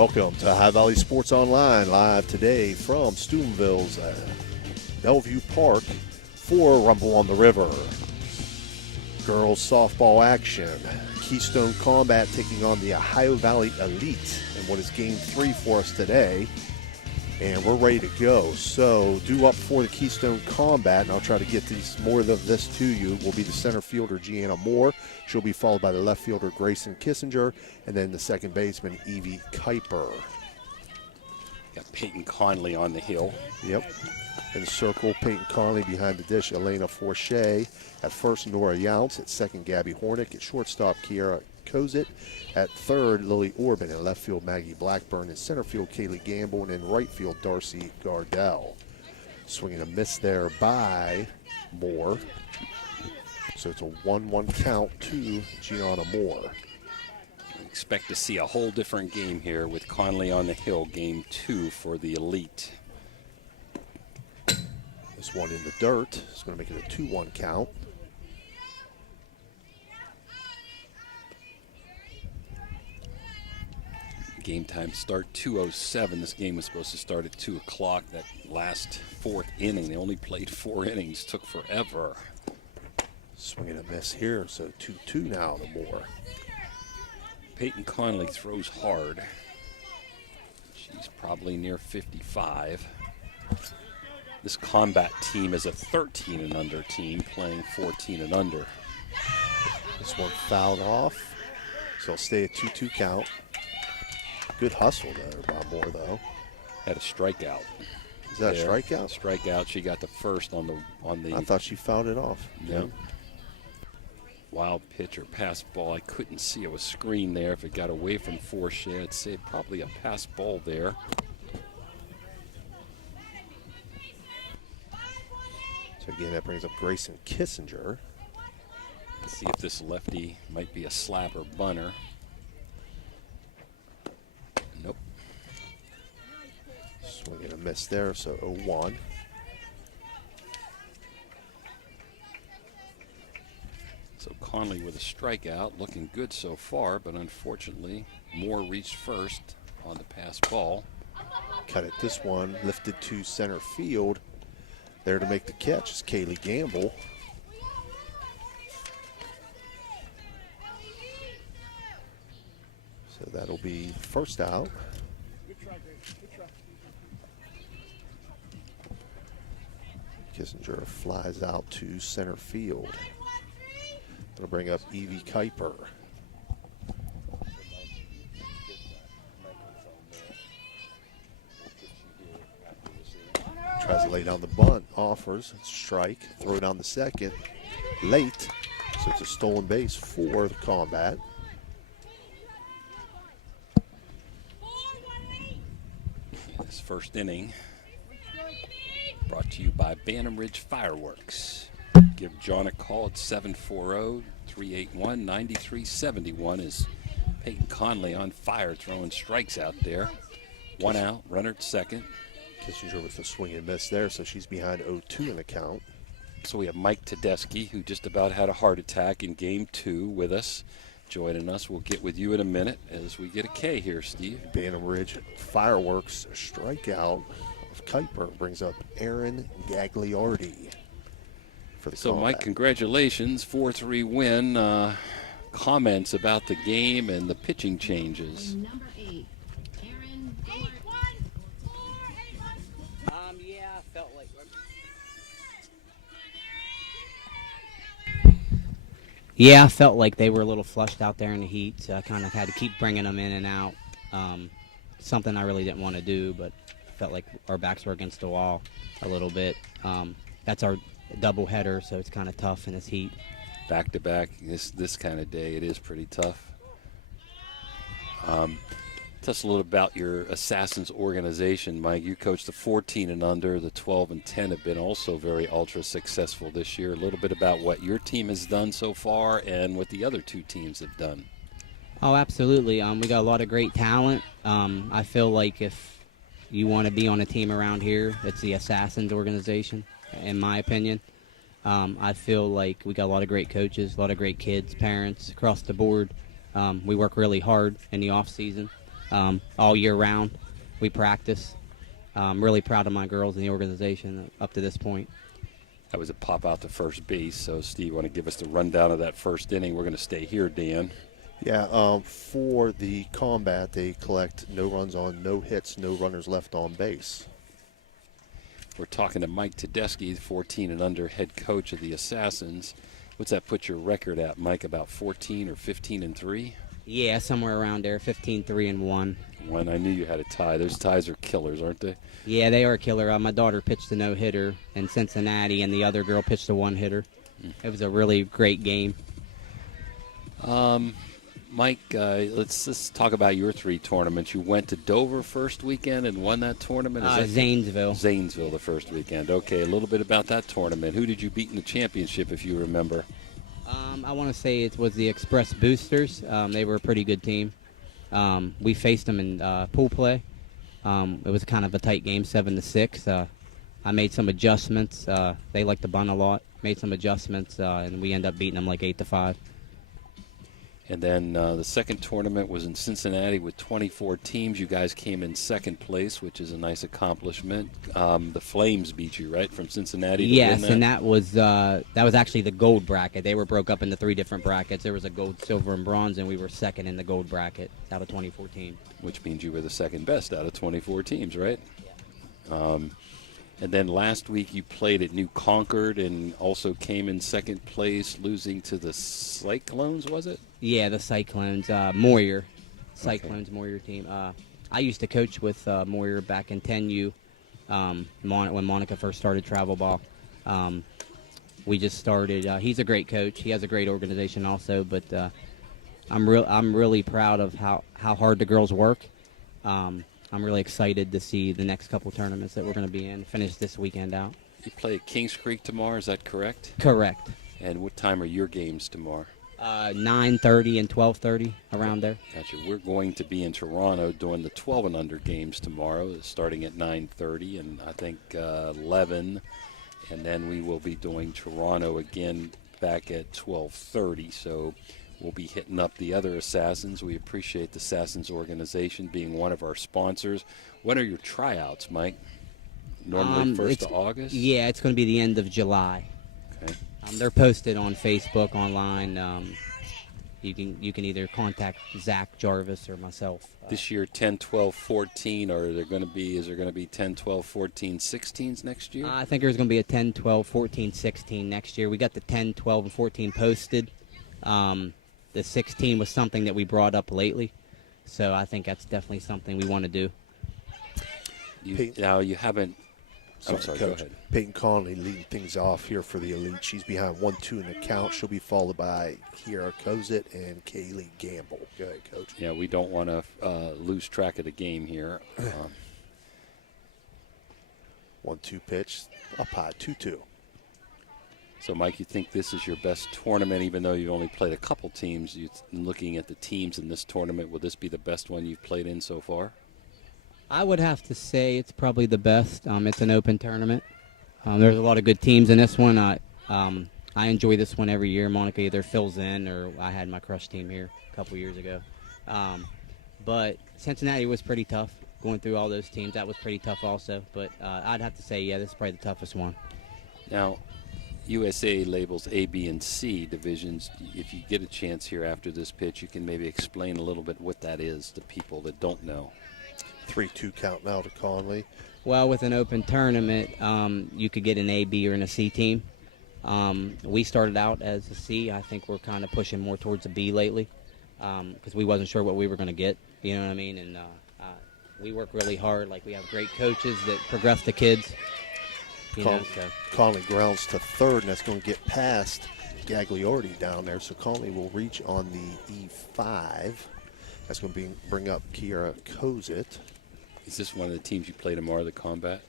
Welcome to High Valley Sports Online, live today from Steubenville's Bellevue Park for Rumble on the River. Girls softball action. Keystone Kombat taking on the Ohio Valley Elite in what is game 3 for us today. And we're ready to go. So due up for the Keystone Kombat, and I'll try to get more of this to you, will be the center fielder, Gianna Moore. She'll be followed by the left fielder, Grayson Kissinger, and then the second baseman, Evie Kuiper. Got Peyton Conley on the hill. Yep. In the circle, Peyton Conley behind the dish, Elena Forche. At first, Nora Younts. At second, Gabby Hornick. At shortstop, Kiara Kozit. At third, Lily Orban. In left field, Maggie Blackburn. In center field, Kaylee Gamble. And in right field, Darcy Gardell. Swinging a miss there by Moore. So it's a 1-1 count to Gianna Moore. Expect to see a whole different game here with Conley on the hill, game 2 for the Elite. This one in the dirt is going to make it a 2-1 count. Game time start 2:07. This game was supposed to start at 2 o'clock. That last fourth inning, they only played 4 innings, took forever. Swinging a miss here, so 2-2 now to Moore. Peyton Conley throws hard. She's probably near 55. This combat team is a 13 and under team playing 14 and under. This one fouled off, so it'll stay a 2-2 count. Good hustle there by Moore, though. Had a strikeout. Is that a strikeout? Strikeout. She got the first on the. I thought she fouled it off. Yeah. Wild pitch or pass ball. I couldn't see it was screened there. If it got away from Forche, I'd say probably a pass ball there. So again, that brings up Grayson Kissinger. Let's see if this lefty might be a slap or bunter. Nope. Swinging a miss there, so 0-1. So Conley with a strikeout, looking good so far, but unfortunately, Moore reached first on the pass ball. Cut it. This one lifted to center field. There to make the catch is Kaylee Gamble. So that'll be first out. Kissinger flies out to center field. That'll bring up Evie Kuiper. Tries to lay down the bunt, offers, strike, throw down the second, late, so it's a stolen base for the Kombat. This first inning brought to you by Bantam Ridge Fireworks. Give John a call at 740-381-9371 as Peyton Conley on fire throwing strikes out there. 1 out, runner at second. Kissinger with a swing and miss there, so she's behind 0-2 in the count. So we have Mike Tedeschi, who just about had a heart attack in game 2 with us. Joining us, we'll get with you in a minute as we get a K here, Steve. Bantam Ridge Fireworks strikeout of Kuiper brings up Aaron Gagliardi for the So, Kombat. Mike, congratulations, 4-3 win. Comments about the game and the pitching changes. Number 8, Aaron Gagliardi. Yeah, I felt like they were a little flushed out there in the heat, so I kind of had to keep bringing them in and out. Something I really didn't want to do, but felt like our backs were against the wall a little bit. That's our double header, so it's kind of tough in this heat. Back-to-back, this kind of day, it is pretty tough. Tell us a little about your Assassins organization, Mike. You coached the 14 and under, the 12 and 10 have been also very ultra successful this year. A little bit about what your team has done so far and what the other two teams have done. Oh, absolutely. We got a lot of great talent. I feel like if you want to be on a team around here, it's the Assassins organization, in my opinion. I feel like we got a lot of great coaches, a lot of great kids, parents across the board. We work really hard in the off season. all year round. We practice. I'm really proud of my girls and the organization up to this point. That was a pop out to first base. So, Steve, want to give us the rundown of that first inning? We're going to stay here, Dan. Yeah, for the combat, they collect no runs on, no hits, no runners left on base. We're talking to Mike Tedeschi, 14 and under head coach of the Assassins. What's that put your record at, Mike? About 14 or 15 and 3? Yeah, somewhere around there, 15-3-1. When I knew you had a tie. Those ties are killers, aren't they? Yeah, they are killer. My daughter pitched a no-hitter in Cincinnati, and the other girl pitched a one-hitter. It was a really great game. Mike, let's just talk about your 3 tournaments. You went to Dover first weekend and won that tournament? Zanesville. Zanesville the first weekend. Okay, a little bit about that tournament. Who did you beat in the championship, if you remember? I want to say it was the Express Boosters. They were a pretty good team. We faced them in pool play. It was kind of a tight game, 7-6. I made some adjustments. They like to bunt a lot. Made some adjustments, and we ended up beating them like 8-5. And then the second tournament was in Cincinnati with 24 teams. You guys came in second place, which is a nice accomplishment. The Flames beat you, right, from Cincinnati? Yes, and that was actually the gold bracket. They were broke up into 3 different brackets. There was a gold, silver, and bronze, and we were second in the gold bracket out of 24 teams. Which means you were the second best out of 24 teams, right? Yeah. And then last week you played at New Concord and also came in second place, losing to the Cyclones, was it? Yeah, the Cyclones, Moyer. Cyclones, okay. Moyer team. I used to coach with Moyer back in 10U when Monica first started travel ball. We just started. He's a great coach. He has a great organization also, but I'm really proud of how hard the girls work. I'm really excited to see the next couple tournaments that we're going to be in, finish this weekend out. You play at Kings Creek tomorrow, is that correct? Correct. And what time are your games tomorrow? 9:30 and 12:30, around there. Gotcha. We're going to be in Toronto doing the 12 and under games tomorrow, starting at 9:30 and I think 11. And then we will be doing Toronto again back at 12:30. So we'll be hitting up the other Assassins. We appreciate the Assassins organization being one of our sponsors. When are your tryouts, Mike? Normally 1st of August? Yeah, it's going to be the end of July. Okay. They're posted on Facebook, online. You can either contact Zach Jarvis or myself. This year, 10, 12, 14, or is there going to be 10, 12, 14, 16s next year? I think there's going to be a 10, 12, 14, 16 next year. We got the 10, 12, and 14 posted. The 16 was something that we brought up lately, so I think that's definitely something we want to do. You haven't. I'm sorry, Coach. Go ahead. Peyton Conley leading things off here for the Elite. She's behind 1-2 in the count. She'll be followed by Kiara Kozit and Kaylee Gamble. Go ahead, Coach. Yeah, we don't want to lose track of the game here. 1-2 pitch, up high, 2-2. So, Mike, you think this is your best tournament, even though you've only played a couple teams? Looking at the teams in this tournament, will this be the best one you've played in so far? I would have to say it's probably the best. It's an open tournament. There's a lot of good teams in this one. I enjoy this one every year. Monica either fills in, or I had my crush team here a couple years ago. But Cincinnati was pretty tough. Going through all those teams, that was pretty tough also. But I'd have to say, yeah, this is probably the toughest one. Now, USA labels A, B, and C divisions. If you get a chance here after this pitch, you can maybe explain a little bit what that is to people that don't know. 3-2 count now to Conley. Well, with an open tournament, you could get an A, B, or a C team. We started out as a C. I think we're kind of pushing more towards a B lately because we wasn't sure what we were going to get. You know what I mean? And we work really hard. Like, we have great coaches that progress the kids. Conley grounds to third, and that's going to get past Gagliardi down there. So Conley will reach on the E5. That's going to bring up Kiara Kozit. Is this one of the teams you play tomorrow, the Combat?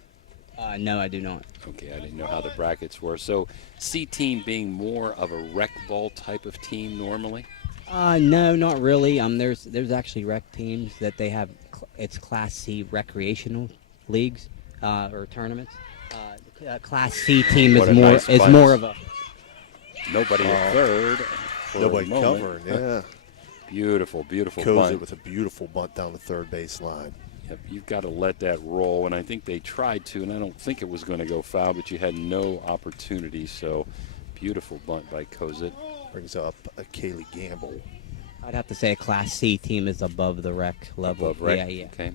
No, I do not. Okay, I didn't know how the brackets were. So C team being more of a rec ball type of team normally? No, not really. There's actually rec teams that they have. It's Class C recreational leagues or tournaments. Class C team is more of a. Nobody at third. Nobody covering, yeah. Beautiful, beautiful Kozit bunt. with a beautiful bunt down the third base line. Yep, you've got to let that roll, and I think they tried to, and I don't think it was going to go foul, but you had no opportunity, so beautiful bunt by Kozit. Brings up Kaylee Gamble. I'd have to say a Class C team is above the rec level. Above rec? Yeah. Okay.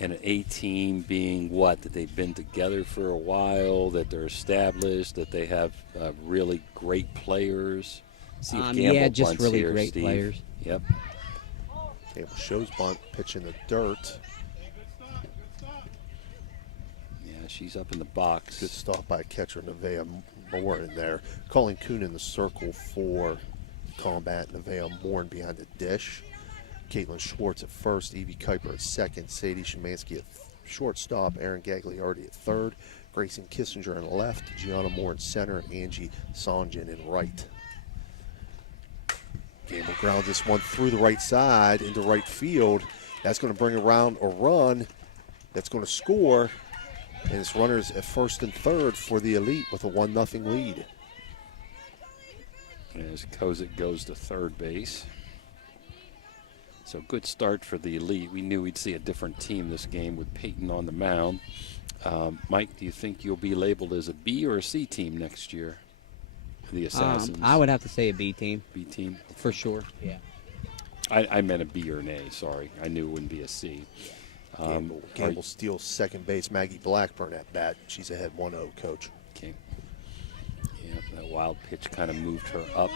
And an A team being what? That they've been together for a while, that they're established, that they have really great players. See if Gamble yeah, just bunts really here, great Steve. players. Yep. Gamble shows bunt, pitch in the dirt. Yeah, she's up in the box. Good stop by catcher Nevaeh Moore in there. Colleen Kuhn in the circle for Kombat. Nevaeh Moore behind the dish. Caitlin Schwartz at first. Evie Kuiper at second. Sadie Szymanski at shortstop. Erin Gagliardi at third. Grayson Kissinger in left. Gianna Moore in center. And Angie Songen in right. Gamble grounds this one through the right side into right field. That's going to bring around a run that's going to score. And it's runners at first and third for the Elite with a 1-0 lead. As Kozit goes to third base. So good start for the Elite. We knew we'd see a different team this game with Peyton on the mound. Mike, do you think you'll be labeled as a B or a C team next year? The Assassins. I would have to say a B team. B team? For sure. Yeah. I meant a B or an A, sorry. I knew it wouldn't be a C. Gamble steals second base. Maggie Blackburn at bat. She's ahead 1-0, Coach. Okay. Yeah, that wild pitch kind of moved her up.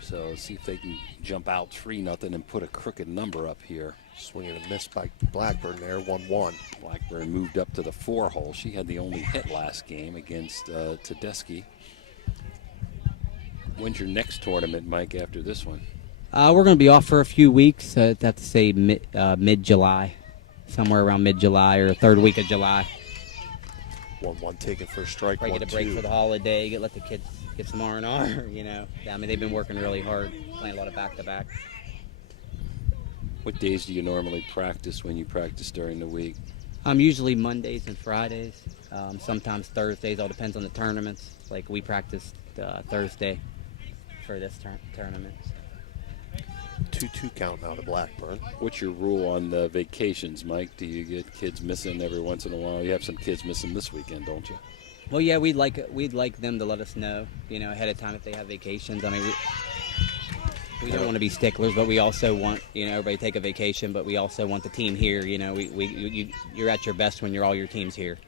So see if they can jump out 3-0 and put a crooked number up here. Swing and a miss by Blackburn there, 1-1. Blackburn moved up to the 4 hole. She had the only hit last game against Tedeschi. When's your next tournament, Mike, after this one? We're going to be off for a few weeks. I'd have to say mid-July, somewhere around mid-July or third week of July. 1-1 taken for a strike. Probably get a break for the holiday. Let the kids get some R&R. You know, I mean they've been working really hard, playing a lot of back-to-back. What days do you normally practice when you practice during the week? Usually Mondays and Fridays. Sometimes Thursdays. All depends on the tournaments. Like we practiced Thursday for this tournament. 2-2 count now to Blackburn. What's your rule on the vacations, Mike? Do you get kids missing every once in a while? You have some kids missing this weekend, don't you? Well, yeah, we'd like them to let us know, ahead of time if they have vacations. I mean, we don't want to be sticklers, but we also want, everybody to take a vacation, but we also want the team here. You're at your best when all your team's here.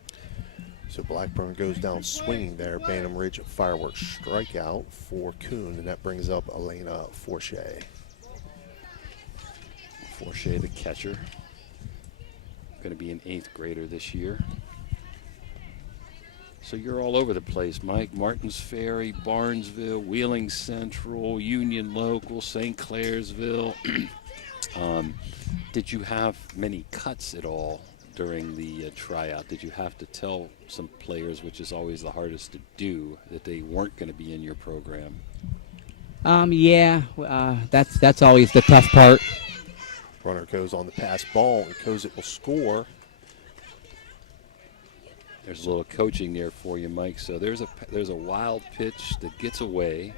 So Blackburn goes down swinging there. Bantam Ridge a fireworks strikeout for Kuhn, and that brings up Elena Forche. Forche, the catcher, going to be an 8th grader this year. So you're all over the place, Mike. Martins Ferry, Barnesville, Wheeling Central, Union Local, St. Clairsville. Did you have many cuts at all during the tryout? Did you have to tell some players, which is always the hardest to do, that they weren't going to be in your program? That's always the tough part. Runner goes on the pass ball, and Kozit will score. There's a little coaching there for you, Mike. So there's a wild pitch that gets away.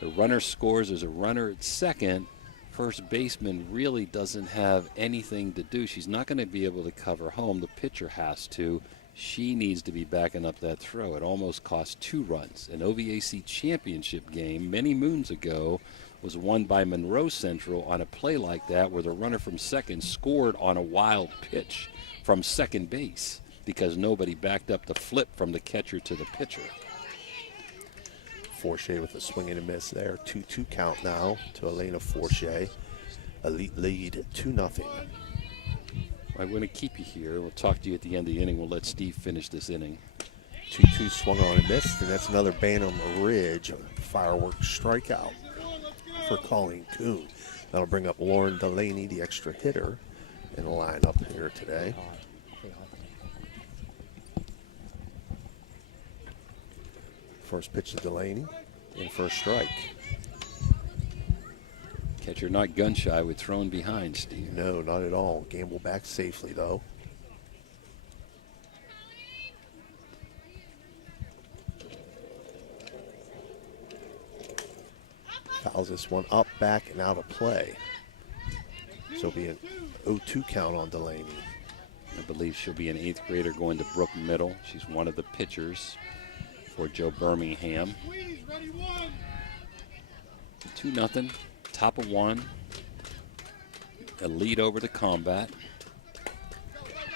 The runner scores. There's a runner at second. First baseman really doesn't have anything to do. She's not going to be able to cover home. The pitcher has to. She needs to be backing up that throw. It almost cost 2 runs. An OVAC championship game many moons ago was won by Monroe Central on a play like that where the runner from second scored on a wild pitch from second base because nobody backed up the flip from the catcher to the pitcher. Forche with a swing and a miss there. 2-2 count now to Elena Forche. Elite lead 2-0. I'm going to keep you here. We'll talk to you at the end of the inning. We'll let Steve finish this inning. 2-2 swung on and missed, and that's another Bantam Ridge fireworks strikeout for Colleen Kuhn. That'll bring up Lauren Delaney, the extra hitter, in the lineup here today. First pitch to Delaney, and first strike. Catcher not gun shy with throwing behind, Steve. No, not at all. Gamble back safely, though. Foul Fouls this one up, back, and out of play. So it'll be an 0-2 count on Delaney. I believe she'll be an 8th grader going to Brook Middle. She's one of the pitchers for Joe Birmingham. 2-0, top of 1. A lead over to Kombat.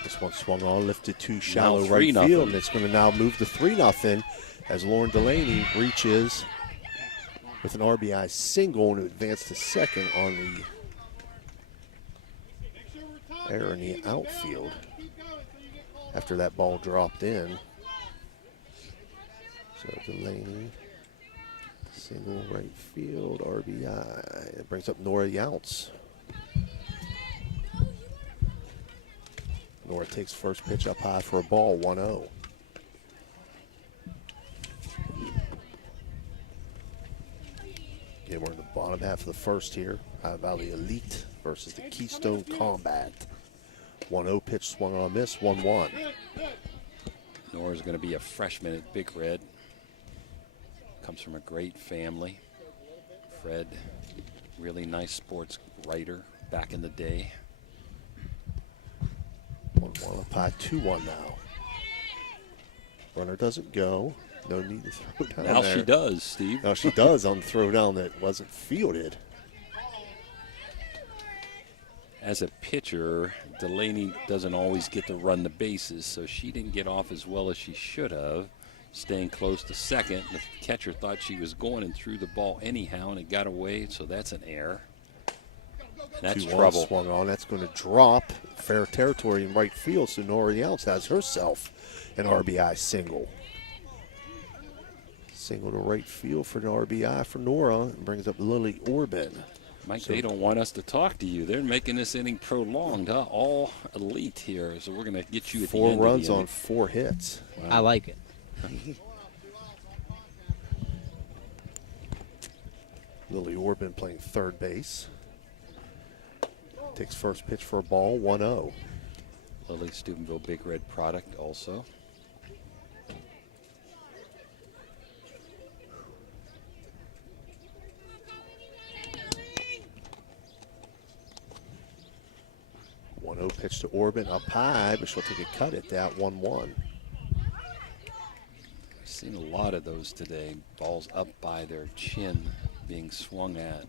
This one swung on, lifted to shallow Now right 3-0. field, and it's going to now move to 3-0 as Lauren Delaney reaches with an RBI single and advance to second on the error in the outfield after that ball dropped in. So Delaney, single right field, RBI. It brings up Nora Younts. Nora takes first pitch up high for a ball, 1-0. Again, we're in the bottom half of the first here. High Valley Elite versus the Keystone Kombat. 1-0 pitch swung on miss, 1-1. Nora's going to be a freshman at Big Red. Comes from a great family. Fred, really nice sports writer back in the day. 1-1 up high, 2-1 now. Runner doesn't go. No need to throw down Now there. she does, Steve. Now she does on the throw down that wasn't fielded. As a pitcher, Delaney doesn't always get to run the bases, so she didn't get off as well as she should have, staying close to second. The catcher thought she was going and threw the ball anyhow, and it got away, so that's an error. And that's 2-1 trouble. swung on. That's going to drop fair territory in right field, so Nora Younts has herself an RBI single. Single to right field for an RBI for Nora and brings up Lily Orban. Mike, they don't want us to talk to you. They're making this inning prolonged, huh? All elite here, so we're going to get you at the end 4 runs of the on inning. 4 hits. I like it. Lily Orban playing third base. Takes first pitch for a ball, 1-0. Lily Steubenville Big Red product also. Pitch to Orban up high, but she'll take a cut at that, 1-1. I've seen a lot of those today. Balls up by their chin being swung at.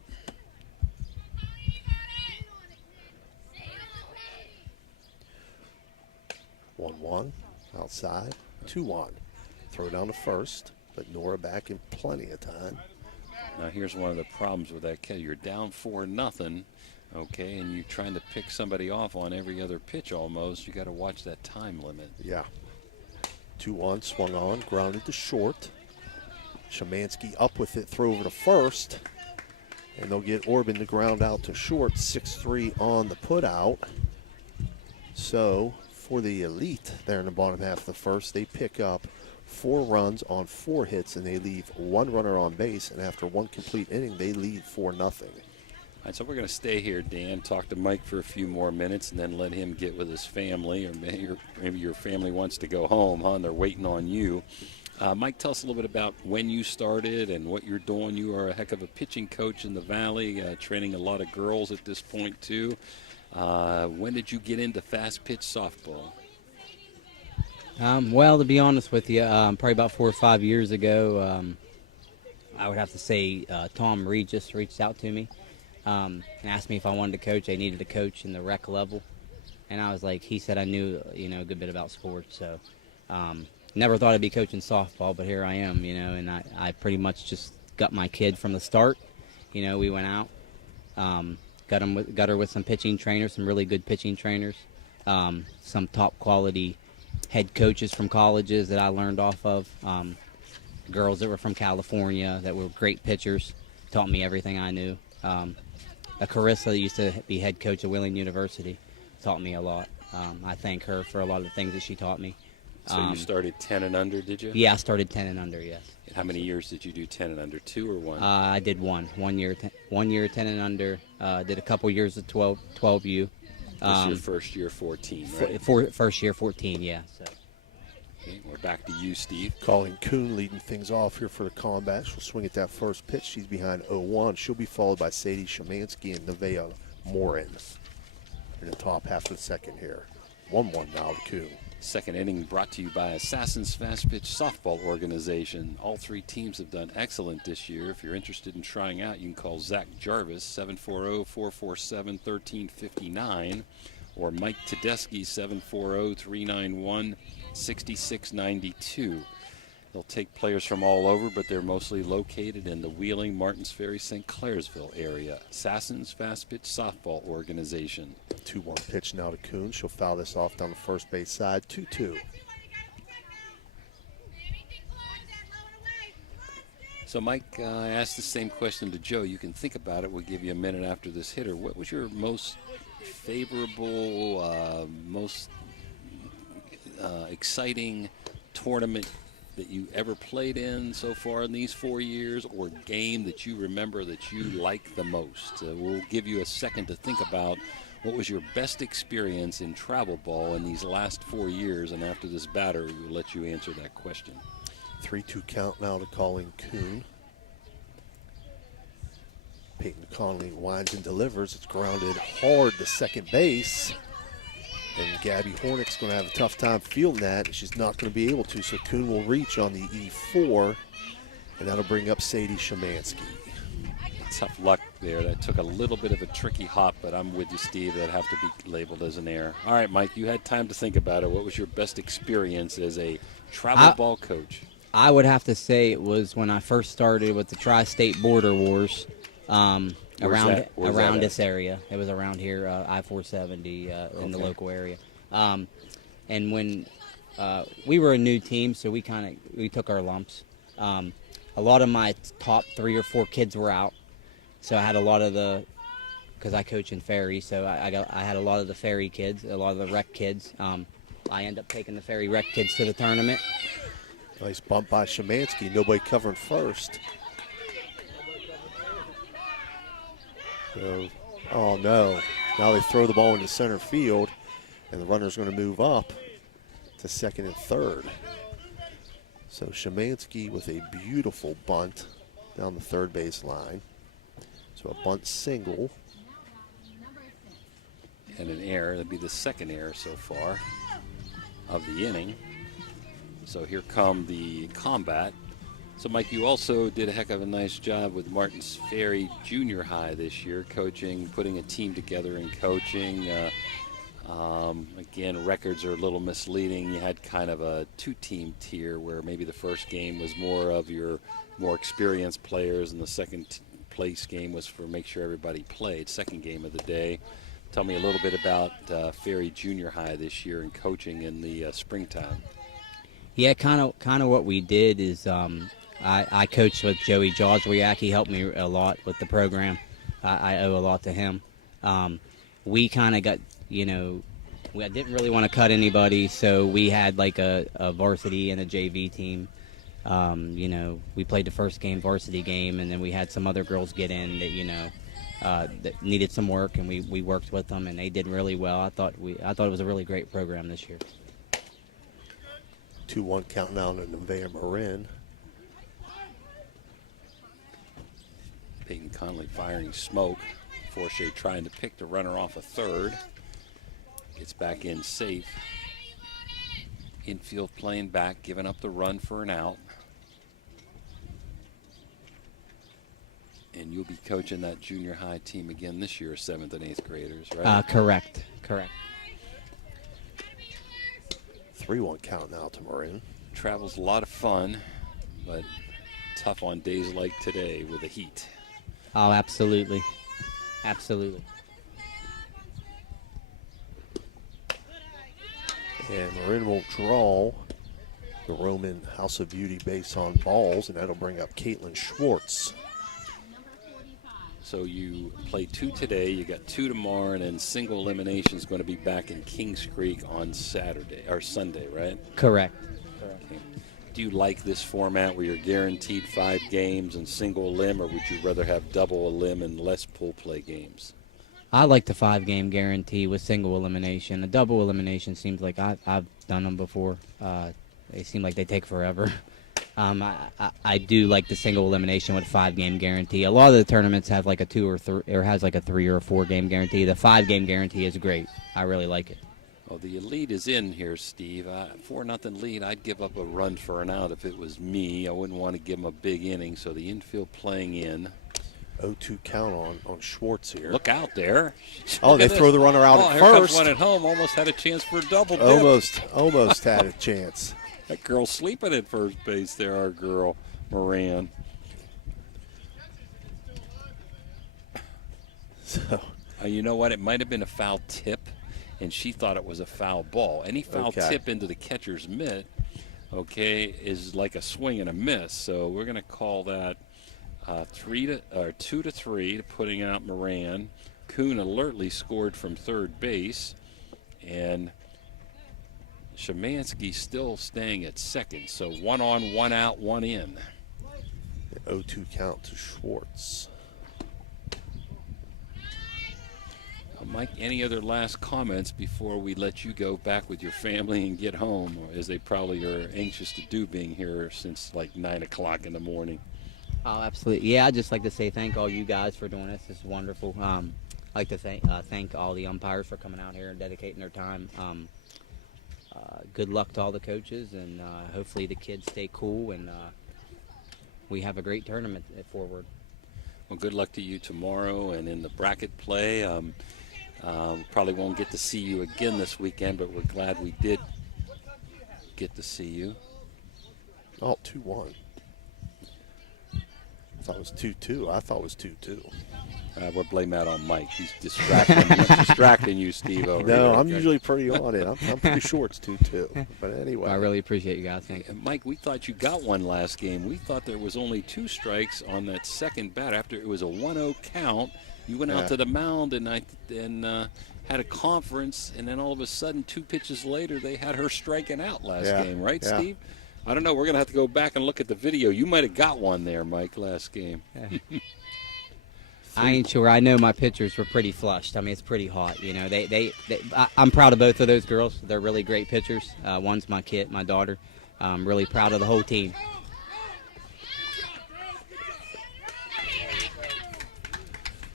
Outside, 2-1. Throw down to first, but Nora back in plenty of time. Now here's one of the problems with that catch. You're down 4-0, okay, and you're trying to pick somebody off on every other pitch almost. You got to watch that time limit. Yeah. 2-1, swung on, grounded to short. Shemansky up with it, throw over to first. And they'll get Orban to ground out to short, 6-3 on the put out. So for the Elite there in the bottom half of the first, they pick up 4 runs on 4 hits, and they leave 1 runner on base. And after 1 complete inning, they lead 4-0. All right, so we're going to stay here, Dan, talk to Mike for a few more minutes, and then let him get with his family, or maybe your family wants to go home, huh, and they're waiting on you. Mike, tell us a little bit about when you started and what you're doing. You are a heck of a pitching coach in the Valley, training a lot of girls at this point, too. When did you get into fast pitch softball? Well, to be honest with you, probably about 4 or 5 years ago, I would have to say Tom Regis reached out to me and asked me if I wanted to coach. I needed a coach in the rec level, and I was like, he said I knew a good bit about sports, so never thought I'd be coaching softball, but here I am, and I pretty much just got my kid from the start. We went out, got her with some pitching trainers, some really good pitching trainers, some top quality head coaches from colleges that I learned off of, girls that were from California that were great pitchers, taught me everything I knew. Carissa that used to be head coach at Wheeling University taught me a lot. I thank her for a lot of the things that she taught me. So you started 10 and under, did you? Yeah, I started 10 and under, yes. How many years did you do 10 and under, 2 or 1? I did 1 year 10 and under. Did a couple years of 12U. This is your first year 14, right? First year 14, yeah. So. Okay, well, back to you, Steve. Colleen Kuhn leading things off here for the Kombat. She'll swing at that first pitch. She's behind 0-1. She'll be followed by Sadie Shemansky and Nevaeh Morin in the top half of the second here. 1-1 now to Kuhn. Second inning brought to you by Assassin's Fast Pitch Softball Organization. All three teams have done excellent this year. If you're interested in trying out, you can call Zach Jarvis, 740-447-1359, or Mike Tedeschi, 740-391-6692. They'll take players from all over, but they're mostly located in the Wheeling, Martins Ferry, St. Clairsville area. Assassin's Fast Pitch Softball Organization. 2-1 pitch now to Kuhn. She'll foul this off down the first base side. 2-2. So, Mike, I asked the same question to Joe. You can think about it. We'll give you a minute after this hitter. What was your most favorable, most exciting tournament that you ever played in so far in these 4 years, or game that you remember that you like the most? We'll give you a second to think about what was your best experience in travel ball in these last 4 years, and after this batter, we'll let you answer that question. 3-2 count now to Colleen Kuhn. Peyton Conley winds and delivers. It's grounded hard to second base. And Gabby Hornick's going to have a tough time fielding that, and she's not going to be able to. So Kuhn will reach on the E4, and that'll bring up Sadie Shemansky. Tough luck there. That took a little bit of a tricky hop, but I'm with you, Steve. That'd have to be labeled as an error. All right, Mike, you had time to think about it. What was your best experience as a travel ball coach? I would have to say it was when I first started with the Tri-State Border Wars. Around this area. It was around here, I-470 in the local area. And when we were a new team, so we took our lumps. A lot of my top 3 or 4 kids were out, so I had a lot of because I coach in Ferry, so I had a lot of the Ferry kids, a lot of the rec kids. I ended up taking the Ferry rec kids to the tournament. Nice bump by Shemansky. Nobody covering first. So, oh no. Now they throw the ball into center field, and the runner's going to move up to second and third. So Shemansky with a beautiful bunt down the third base line. So a bunt single. And an error. That'd be the second error so far of the inning. So here come the Kombat. So, Mike, you also did a heck of a nice job with Martins Ferry Junior High this year, coaching, putting a team together and coaching. Again, records are a little misleading. You had kind of a 2-team tier where maybe the first game was more of your more experienced players, and the second place game was for make sure everybody played, second game of the day. Tell me a little bit about Ferry Junior High this year and coaching in the springtime. Yeah, kind of what we did is I coached with Joey Joswiak. He helped me a lot with the program. I owe a lot to him. We kind of got, we didn't really want to cut anybody, so we had like a varsity and a JV team. We played the first game, varsity game, and then we had some other girls get in that, that needed some work, and we worked with them, and they did really well. I thought it was a really great program this year. 2-1 count now to Nevaeh Morin. Peyton Conley firing smoke. Forshea trying to pick the runner off a third. Gets back in safe. Infield playing back, giving up the run for an out. And you'll be coaching that junior high team again this year, 7th and 8th graders, right? Correct. 3-1 count now to Morin. Travel's a lot of fun, but tough on days like today with the heat. Oh, absolutely. And Morin will draw the Roman House of Beauty base on balls, and that'll bring up Caitlin Schwartz. So you play 2 today, you got 2 tomorrow, and then single elimination is going to be back in Kings Creek on Saturday or Sunday, right? Correct. Okay. Do you like this format where you're guaranteed 5 games and single elim, or would you rather have double elim and less pool play games? I like the 5-game guarantee with single elimination. A double elimination seems like I've done them before. They seem like they take forever. I do like the single elimination with 5-game guarantee. A lot of the tournaments have like a 2 or 3, or has like a 3 or 4-game guarantee. The 5-game guarantee is great. I really like it. Well, the lead is in here, Steve. 4-0 lead. I'd give up a run for an out if it was me. I wouldn't want to give them a big inning. So the infield playing in. 0-2 count on Schwartz here. Look out there. Oh, they throw the runner out at here comes first. one at home. Almost had a chance for a double dip. Almost had a chance. That girl sleeping at first base there, our girl, Moran. So, you know what? It might have been a foul tip, and she thought it was a foul ball. Any foul tip into the catcher's mitt, is like a swing and a miss. So we're going to call that 2-3 to putting out Moran. Kuhn alertly scored from third base, and Szymanski still staying at second. So 1 on, 1 out, 1 in. 0-2 count to Schwartz. Mike, any other last comments before we let you go back with your family and get home, as they probably are anxious to do, being here since like 9 o'clock in the morning? Oh, absolutely. Yeah, I'd just like to say thank all you guys for doing this. It's wonderful. I'd like to thank all the umpires for coming out here and dedicating their time. Good luck to all the coaches, and hopefully the kids stay cool, and we have a great tournament forward. Well, good luck to you tomorrow and in the bracket play. Probably won't get to see you again this weekend, but we're glad we did get to see you. Oh, 2-1. I thought it was 2-2. I thought it was 2-2. We'll blame that on Mike. He's distracting you, Steve. Over No, here. I'm usually pretty on it. I'm pretty sure it's 2-2. But anyway. I really appreciate you guys. Thank you. Mike, we thought you got one last game. We thought there was only 2 strikes on that second bat. After it was a 1-0 count, you went out to the mound and had a conference, and then all of a sudden, 2 pitches later, they had her striking out last game, right, Steve? I don't know. We're going to have to go back and look at the video. You might have got one there, Mike, last game. I ain't sure. I know my pitchers were pretty flushed. I mean, it's pretty hot. You know, I'm proud of both of those girls. They're really great pitchers. One's my kid, my daughter. I'm really proud of the whole team.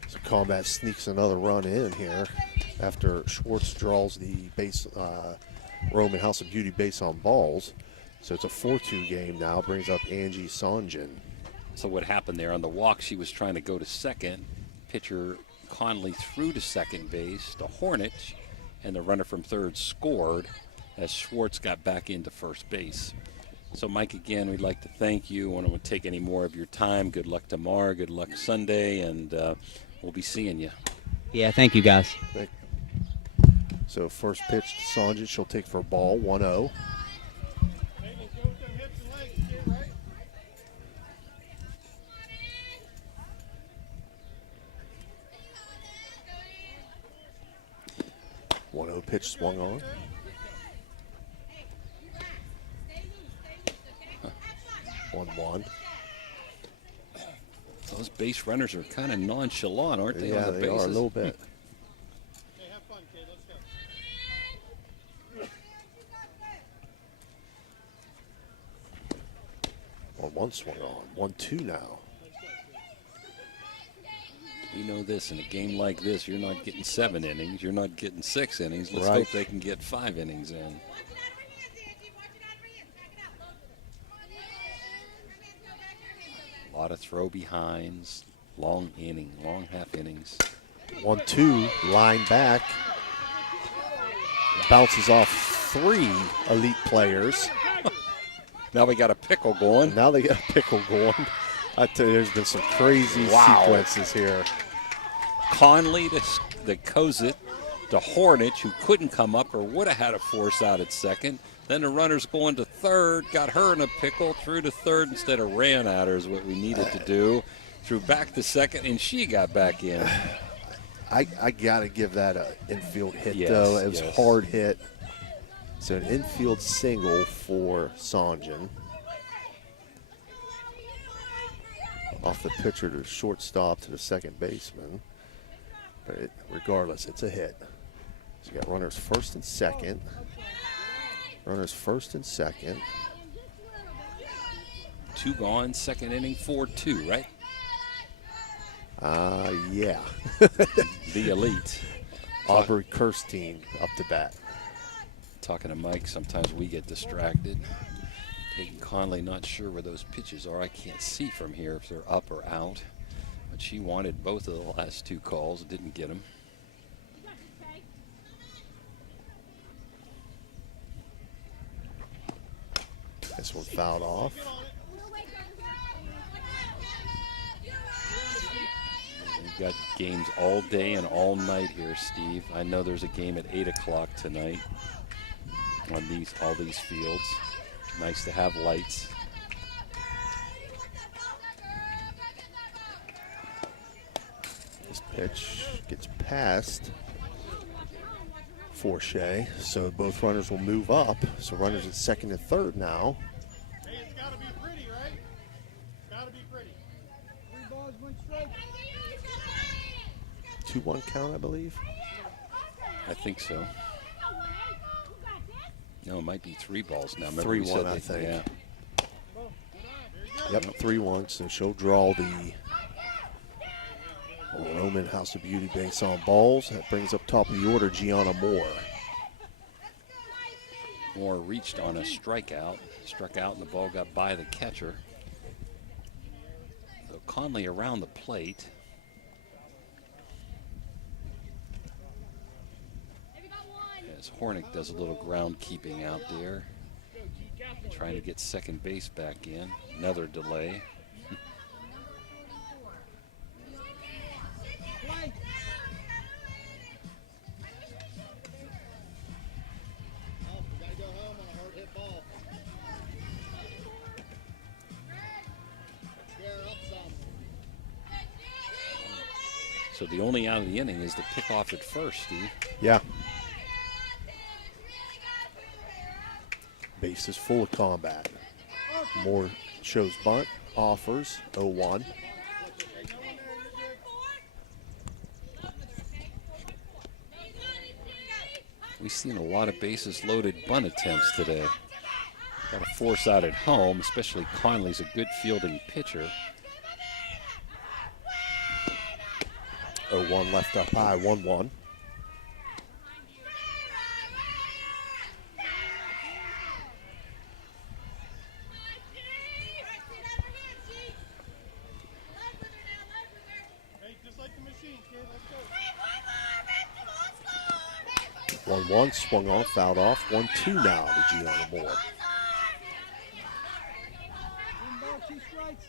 So Kombat sneaks another run in here after Schwartz draws the base, Roman House of Beauty base on balls. So it's a 4-2 game now. Brings up Angie Sonjan. So what happened there on the walk, she was trying to go to second. Pitcher Conley threw to second base to Hornich, and the runner from third scored as Schwartz got back into first base. So, Mike, again, we'd like to thank you. I don't want to take any more of your time. Good luck tomorrow. Good luck Sunday, and we'll be seeing you. Yeah, thank you, guys. So first pitch to Sonjan. She'll take for a ball, 1-0. Pitch swung on. One. Those base runners are kind of nonchalant, aren't they? Yeah, on the they bases? are a little bit. Hey, have fun, kid. Let's go. 1-1 swung on. 1-2 now. You know this, in a game like this, you're not getting 7 innings. You're not getting 6 innings. Let's Right. hope they can get 5 innings in. A lot of throw behinds, long half innings. 1-2, line back. Bounces off 3 elite players. Now we got a pickle going. Now they got a pickle going. I tell you, there's been some crazy sequences here. Conley to Kozit to Hornich, who couldn't come up or would have had a force out at second. Then the runner's going to third, got her in a pickle, threw to third instead of ran at her is what we needed to do. Threw back to second, and she got back in. I got to give that an infield hit, Yes, though. It was yes. a hard hit. So an infield single for Sonjan. Off the pitcher to shortstop to the second baseman. But regardless, it's a hit. So you got runners first and second. Runners first and second. 2 gone, second inning, 4-2, right? Yeah. The elite. Aubrey Kirstein up to bat. Talking to Mike, sometimes we get distracted. Peyton Conley not sure where those pitches are. I can't see from here if they're up or out. But she wanted both of the last 2 calls, didn't get them. This one fouled off. We've got games all day and all night here, Steve. I know there's a game at 8 o'clock tonight on all these fields. Nice to have lights. This pitch gets past Forshea, so both runners will move up. So runners at second and third now. Hey, it's got to be pretty, right? It's got to be pretty. 3 balls, 1 strike. 2-1 count, I believe. I think so. No, it might be 3 balls now. Remember we 3-1, said I that- think. Yeah. Yep, 3-1. So she'll draw the Roman House of Beauty base on balls. That brings up top of the order Gianna Moore. Moore reached on a strikeout, struck out, and the ball got by the catcher. So Conley around the plate. As Hornick does a little ground keeping out there, trying to get second base back in. Another delay. Got to go home on a hard hit ball. Square up some. So the only out of the inning is the pick off at first, Steve. Yeah. Base is full of combat. Moore shows bunt, offers, 0-1. We've seen a lot of bases loaded bunt attempts today. Got to force out at home, especially Conley's a good fielding pitcher. 0-1 left up high, 1-1. Hey, just like the machine, kid. Let's go. 1-1, swung on, fouled off. 1-2 now to Gianna Moore. 1 ball, 2 strikes.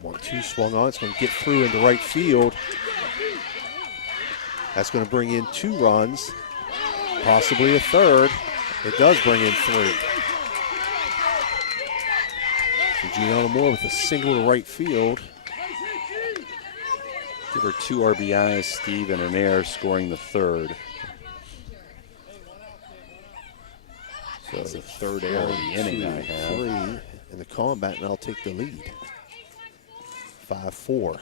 One-two swung on. It's going to get through into right field. That's going to bring in 2 runs, possibly a third. It does bring in 3. So Gianna Moore with a single to right field. Give her 2 RBIs, Steve, and an error, scoring the third. So it's the third error of the inning I have. 3 in the combat, and I'll take the lead. 5-4.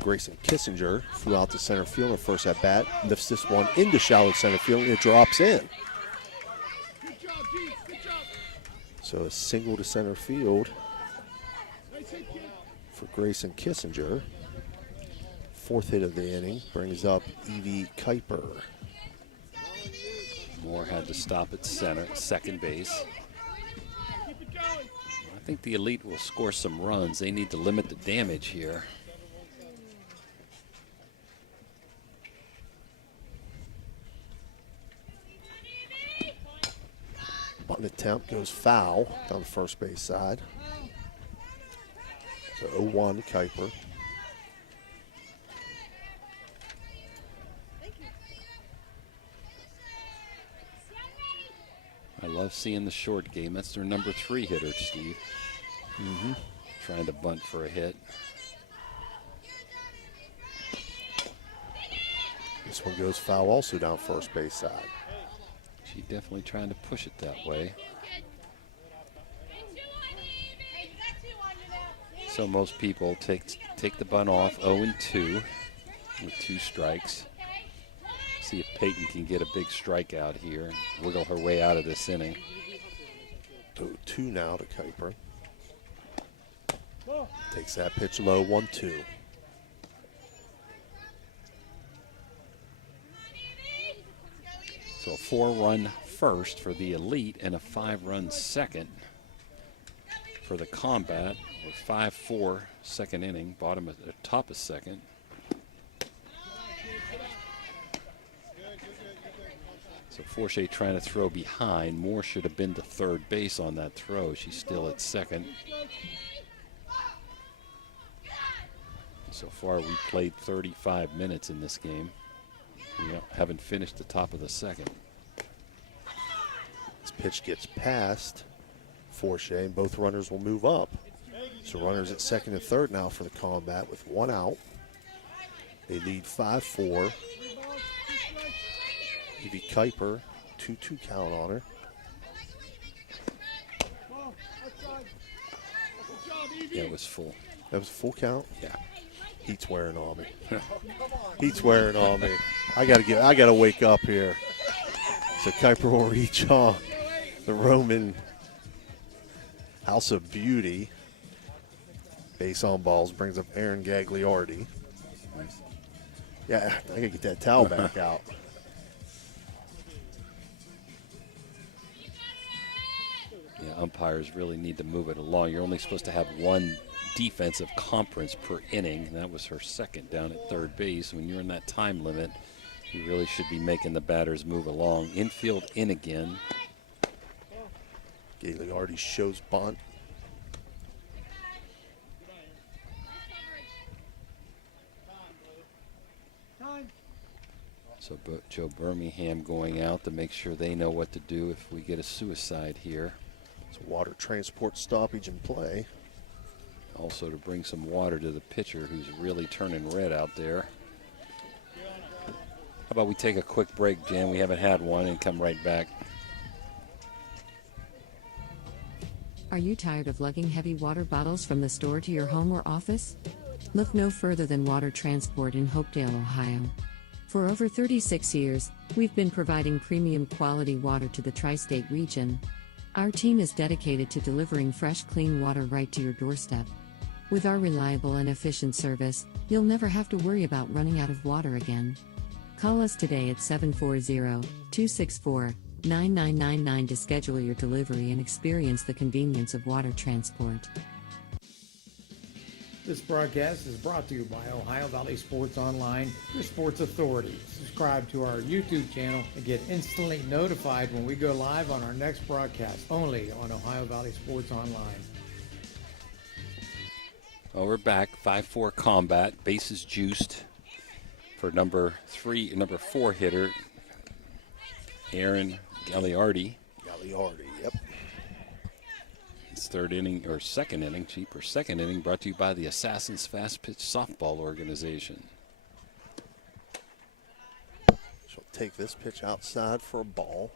Grayson Kissinger flew out to center field in first at bat, lifts this one into shallow center field, and it drops in. Good job, G. Good job. So a single to center field Nice hit, kid. for Grayson Kissinger. 4th hit of the inning brings up Evie Kuiper. Moore had to stop at second base. Keep it going. I think the elite will score some runs. They need to limit the damage here. Bunt attempt goes foul down the first base side. So 0-1 to Kuiper. I love seeing the short game. That's their number 3 hitter, Steve. Trying to bunt for a hit. This one goes foul also down first base side. She's definitely trying to push it that way. So most people take the bunt off 0-2 with 2 strikes. See if Peyton can get a big strikeout here and wiggle her way out of this inning. 0-2 now to Kuiper. Takes that pitch low, 1-2. So a 4-run first for the Elite and a 5-run second for the Kombat. We're 5-4 second inning, bottom of the top of second. So Forche trying to throw behind. Moore should have been to third base on that throw. She's still at second. So far we played 35 minutes in this game. We haven't finished the top of the second. This pitch gets past Forche, and both runners will move up. So runners at second and third now for the Kombat with 1 out. They lead 5-4. Evie Kuiper, 2-2 count on her. Yeah, it was full. That was a full count? Yeah. Heat's wearing on me. Heat's wearing on me. I gotta wake up here. So Kuiper will reach on the Roman House of Beauty. Base on balls brings up Aaron Gagliardi. Yeah, I gotta get that towel back out. Yeah, umpires really need to move it along. You're only supposed to have 1 defensive conference per inning, and that was her second down at third base. When you're in that time limit, you really should be making the batters move along. Infield in again. Gagliardi shows bunt. So Joe Birmingham going out to make sure they know what to do if we get a suicide here. It's a water transport stoppage in play. Also to bring some water to the pitcher who's really turning red out there. How about we take a quick break, Jan? We haven't had one, and come right back. Are you tired of lugging heavy water bottles from the store to your home or office? Look no further than Water Transport in Hopedale, Ohio. For over 36 years, we've been providing premium quality water to the tri-state region. Our team is dedicated to delivering fresh, clean water right to your doorstep. With our reliable and efficient service, you'll never have to worry about running out of water again. Call us today at 740-264-9999 to schedule your delivery and experience the convenience of water transport. This broadcast is brought to you by Ohio Valley Sports Online, your sports authority. Subscribe to our YouTube channel and get instantly notified when we go live on our next broadcast, only on Ohio Valley Sports Online. Well, we're back. 5-4 Kombat. Bases juiced for number 4 hitter, Aaron Gagliardi. Gagliardi, yep. It's third inning, or second inning, second inning, brought to you by the Assassins Fast Pitch Softball Organization. She'll take this pitch outside for a ball.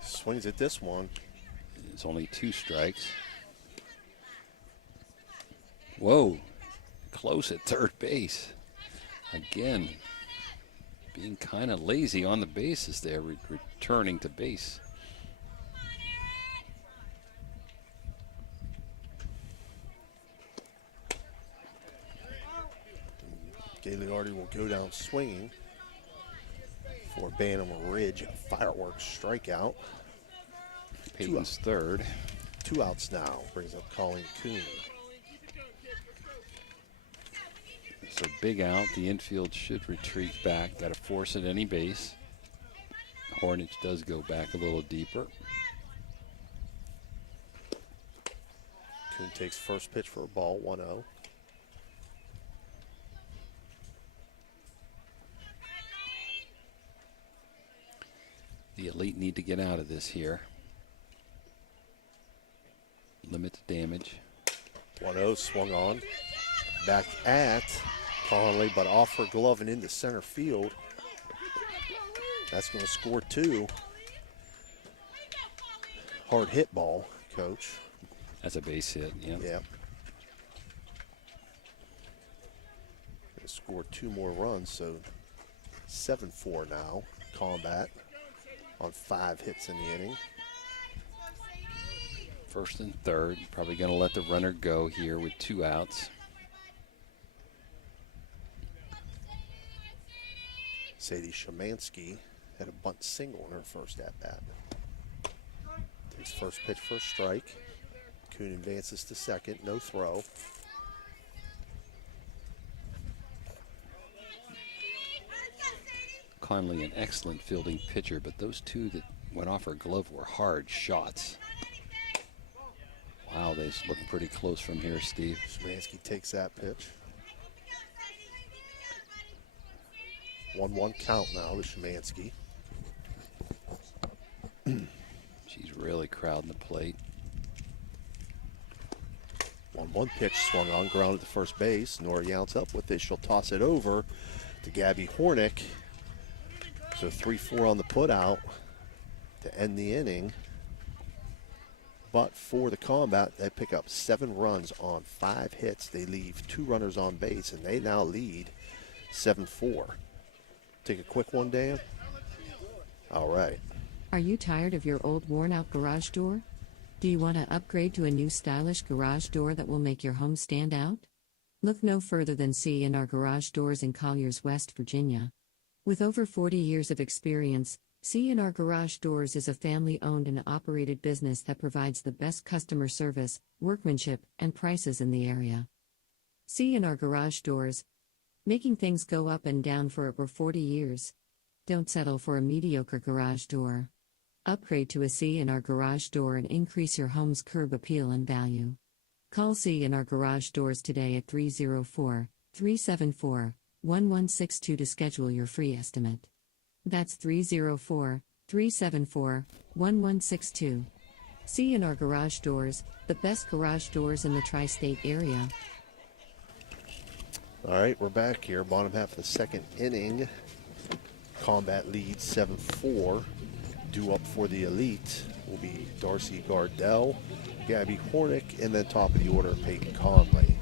Swings at this one. It's only 2 strikes. Whoa, close at third base. Again, being kind of lazy on the bases there, returning to base. Gagliardi will go down swinging for Bantam Ridge fireworks strikeout. Peyton's third. 2 outs now, brings up Colleen Kuhn. So big out, the infield should retreat back. Got to force at any base. Hornich does go back a little deeper. Kuhn takes first pitch for a ball, 1-0. The Elite need to get out of this here. limit the damage. 1-0 swung on. Back at Conley, but off her glove and into center field. That's going to score 2. Hard hit ball, Coach. That's a base hit, yeah. Yep. Going to score 2 more runs, so 7-4 now. Kombat on 5 hits in the inning. First and third. Probably going to let the runner go here with 2 outs. Sadie Shemansky had a bunt single in her first at-bat. Takes first pitch for a strike. Kuhn advances to second, no throw. Conley, an excellent fielding pitcher, but those 2 that went off her glove were hard shots. Wow, they look pretty close from here, Steve. Shemansky takes that pitch. 1-1 count now to Shemansky. She's really crowding the plate. 1-1 pitch swung on, grounded to first base. Nora Younts up with it. She'll toss it over to Gabby Hornick. So 3-4 on the putout to end the inning. But for the Kombat, they pick up 7 runs on 5 hits. They leave 2 runners on base, and they now lead 7-4. Take a quick one, Dan. All right. Are you tired of your old worn-out garage door? Do you want to upgrade to a new stylish garage door that will make your home stand out? Look no further than C&R Garage Doors in Colliers, West Virginia. With over 40 years of experience, C&R Garage Doors is a family-owned and operated business that provides the best customer service, workmanship, and prices in the area. C&R Garage Doors, making things go up and down for over 40 years. Don't settle for a mediocre garage door. Upgrade to a C&R Garage Door and increase your home's curb appeal and value. Call C&R Garage Doors today at 304-374-1162 to schedule your free estimate. That's 304-374-1162. C&R Garage Doors, the best garage doors in the tri-state area. All right, we're back here. Bottom half of the second inning. Kombat leads 7-4. Due up for the elite will be Darcy Gardell, Gabby Hornick, and then top of the order, Peyton Conley.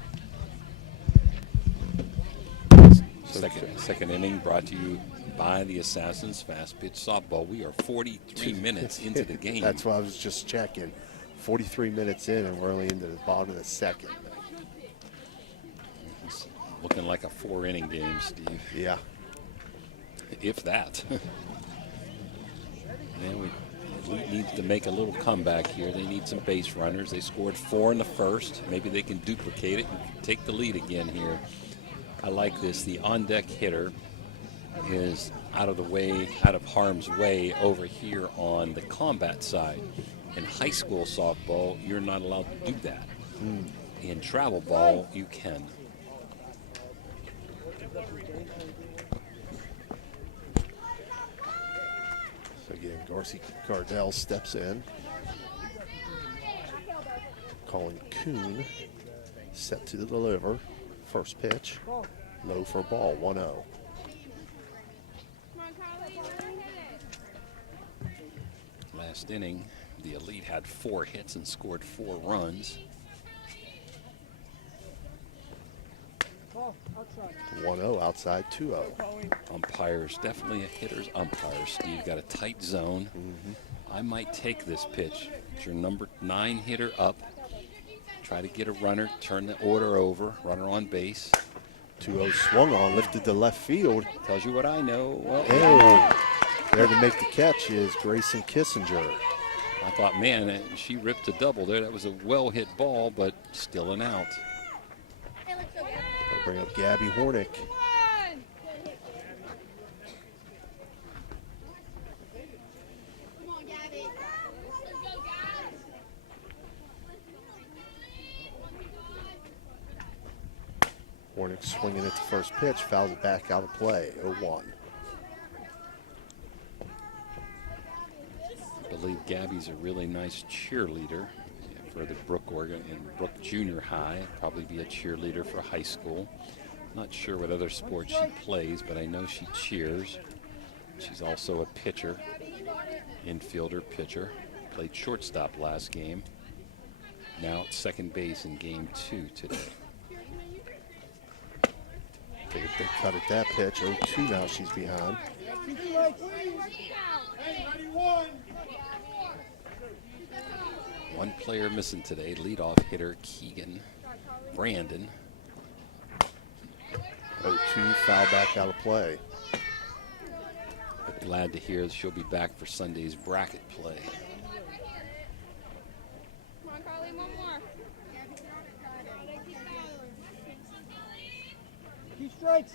Second inning brought to you by the Assassins Fast Pitch Softball. We are 43 minutes into the game. That's what I was just checking. 43 minutes in, and we're only into the bottom of the second. It's looking like a 4-inning game, Steve. Yeah. If that. Man, we need to make a little comeback here. They need some base runners. They scored 4 in the first. Maybe they can duplicate it and take the lead again here. I like this. The on-deck hitter is out of the way, out of harm's way over here on the Kombat side. In high school softball, you're not allowed to do that. In travel ball, you can. So again, Darcy Gardell steps in. Colin Kuhn set to deliver. First pitch, low for ball, 1-0. Last inning, the elite had 4 hits and scored 4 runs. 1-0 outside, 2-0. Umpires, definitely a hitter's umpire, Steve. Got a tight zone. I might take this pitch. It's your number 9 hitter up. Try to get a runner, turn the order over, runner on base. 2-0 swung on, lifted to left field. Tells you what I know. Well, Hey, there to make the catch is Grayson Kissinger. I thought, man, she ripped a double there. That was a well-hit ball, but still an out. They'll bring up Gabby Hornick. Hornick swinging at the first pitch, fouls it back out of play, 0-1. I believe Gabby's a really nice cheerleader. for the Brook Junior High. Probably be a cheerleader for high school. Not sure what other sport she plays, but I know she cheers. She's also a pitcher, infielder pitcher. Played shortstop last game. Now at second base in game 2 today. Take a big cut at that pitch. 0-2 now she's behind. One player missing today, leadoff hitter Keegan Brandon. 0-2, foul back out of play. But glad to hear she'll be back for Sunday's bracket play. Come on, Carly, one more. 2 strikes.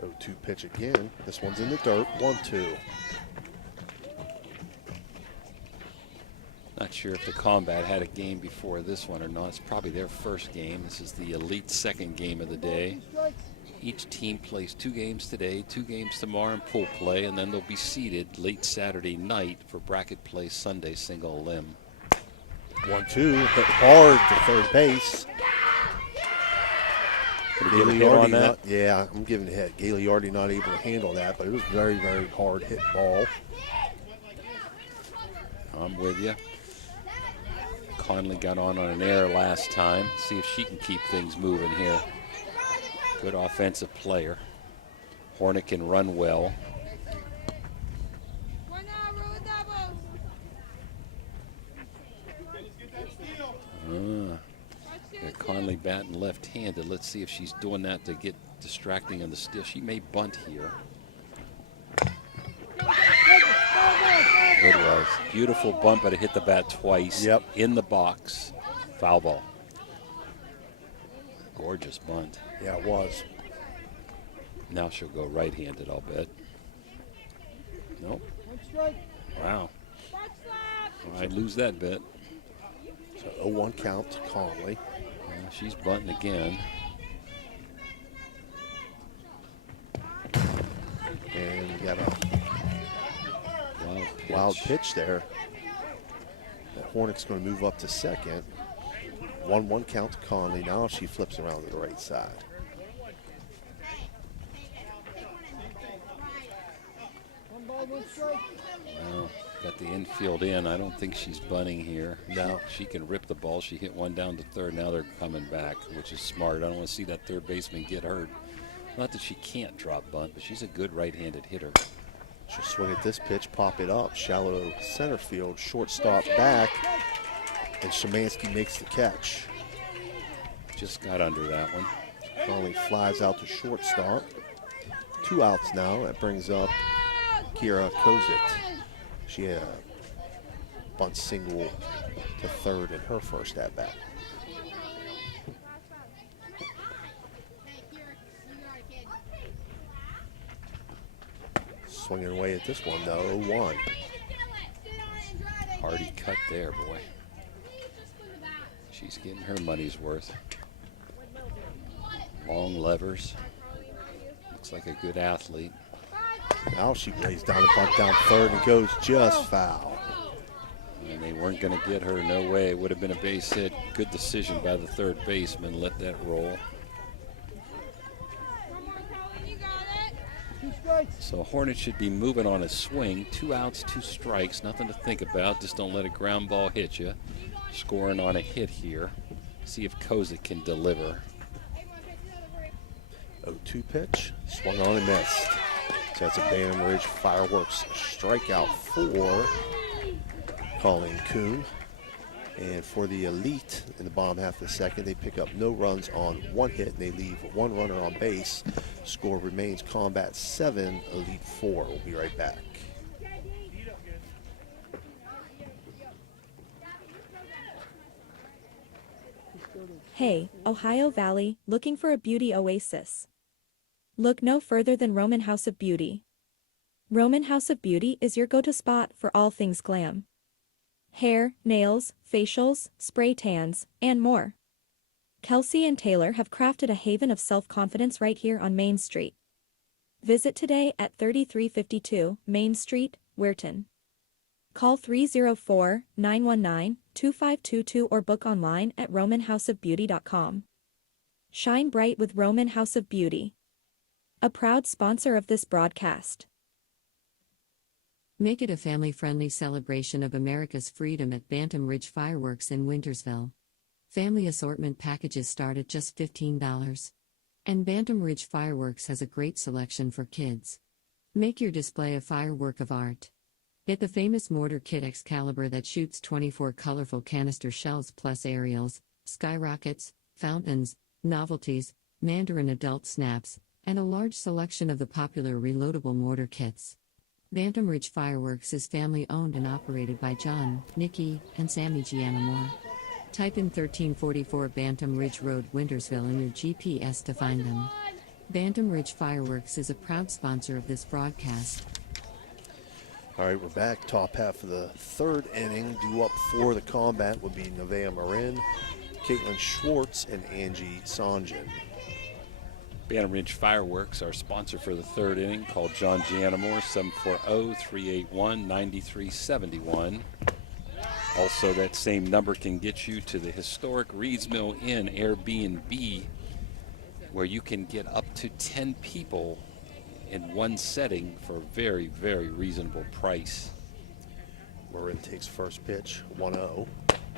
0-2 pitch again. This one's in the dirt. 1-2. Not sure if the Kombat had a game before this one or not. It's probably their first game. This is the elite second game of the day. Each team plays 2 games today, 2 games tomorrow in pool play, and then they'll be seeded late Saturday night for bracket play Sunday single limb. 1-2, hit hard to third base. Gagliardi yeah, I'm giving a hit. Gagliardi not able to handle that, but it was very, very hard hit ball. I'm with you. Conley got on an error last time. See if she can keep things moving here. Good offensive player. Hornick can run well. One out, roll doubles. Got Conley batting left-handed. Let's see if she's doing that to get distracting on the steal. She may bunt here. It was. Beautiful bunt, but it hit the bat twice. Yep. In the box. Foul ball. Gorgeous bunt. Yeah, it was. Now she'll go right-handed, I'll bet. Nope. Wow. I'd lose that bet. So 0-1 count to Conley. Yeah, she's bunting again. And you got a Wild pitch. wild pitch there. That Hornick's going to move up to second. 1-1 count to Conley. Now she flips around to the right side. Well, got the infield in. I don't think she's bunting here. No. She can rip the ball. She hit one down to third. Now they're coming back, which is smart. I don't want to see that third baseman get hurt. Not that she can't drop bunt, but she's a good right-handed hitter. She'll swing at this pitch, pop it up. Shallow center field, shortstop back. And Szymanski makes the catch. Just got under that one. Conley flies out to shortstop. 2 outs now. That brings up Kira Kozit. She had a bunt single to third in her first at-bat. Swinging away at this one, though, 0-1. Hardy cut there, boy. She's getting her money's worth. Long levers. Looks like a good athlete. Now she lays down a bunt down third and goes just foul. And they weren't going to get her, no way. It would have been a base hit. Good decision by the third baseman. Let that roll. So Hornet should be moving on a swing. 2 outs, 2 strikes. Nothing to think about. Just don't let a ground ball hit you. Scoring on a hit here. See if Kozik can deliver. 0-2 pitch. Swung on and missed. So that's a Bantam Ridge Fireworks strikeout for Colleen Kuhn. And for the Elite in the bottom half of the second, they pick up no runs on 1 hit, and they leave 1 runner on base. Score remains Kombat 7, Elite 4. We'll be right back. Hey, Ohio Valley, looking for a beauty oasis? Look no further than Roman House of Beauty. Roman House of Beauty is your go-to spot for all things glam. Hair, nails, facials, spray tans, and more. Kelsey and Taylor have crafted a haven of self-confidence right here on Main Street. Visit today at 3352 Main Street, Weirton. Call 304-919-2522 or book online at romanhouseofbeauty.com. Shine bright with Roman House of Beauty. A proud sponsor of this broadcast. Make it a family-friendly celebration of America's freedom at Bantam Ridge Fireworks in Wintersville. Family assortment packages start at just $15. And Bantam Ridge Fireworks has a great selection for kids. Make your display a firework of art. Get the famous mortar kit Excalibur that shoots 24 colorful canister shells plus aerials, skyrockets, fountains, novelties, Mandarin adult snaps, and a large selection of the popular reloadable mortar kits. Bantam Ridge Fireworks is family-owned and operated by John, Nikki, and Sammy Gianamore. Type in 1344 Bantam Ridge Road, Wintersville in your GPS to find them. Bantam Ridge Fireworks is a proud sponsor of this broadcast. All right, we're back. Top half of the third inning. Due up for the combat would be Nevaeh Marin, Caitlin Schwartz, and Angie Sanjan. Bantam Ridge Fireworks, our sponsor for the third inning. Call John Gianamore, 740-381-9371. Also, that same number can get you to the historic Reeds Mill Inn Airbnb, where you can get up to 10 people in one setting for a very, very reasonable price. Marin takes first pitch, 1-0.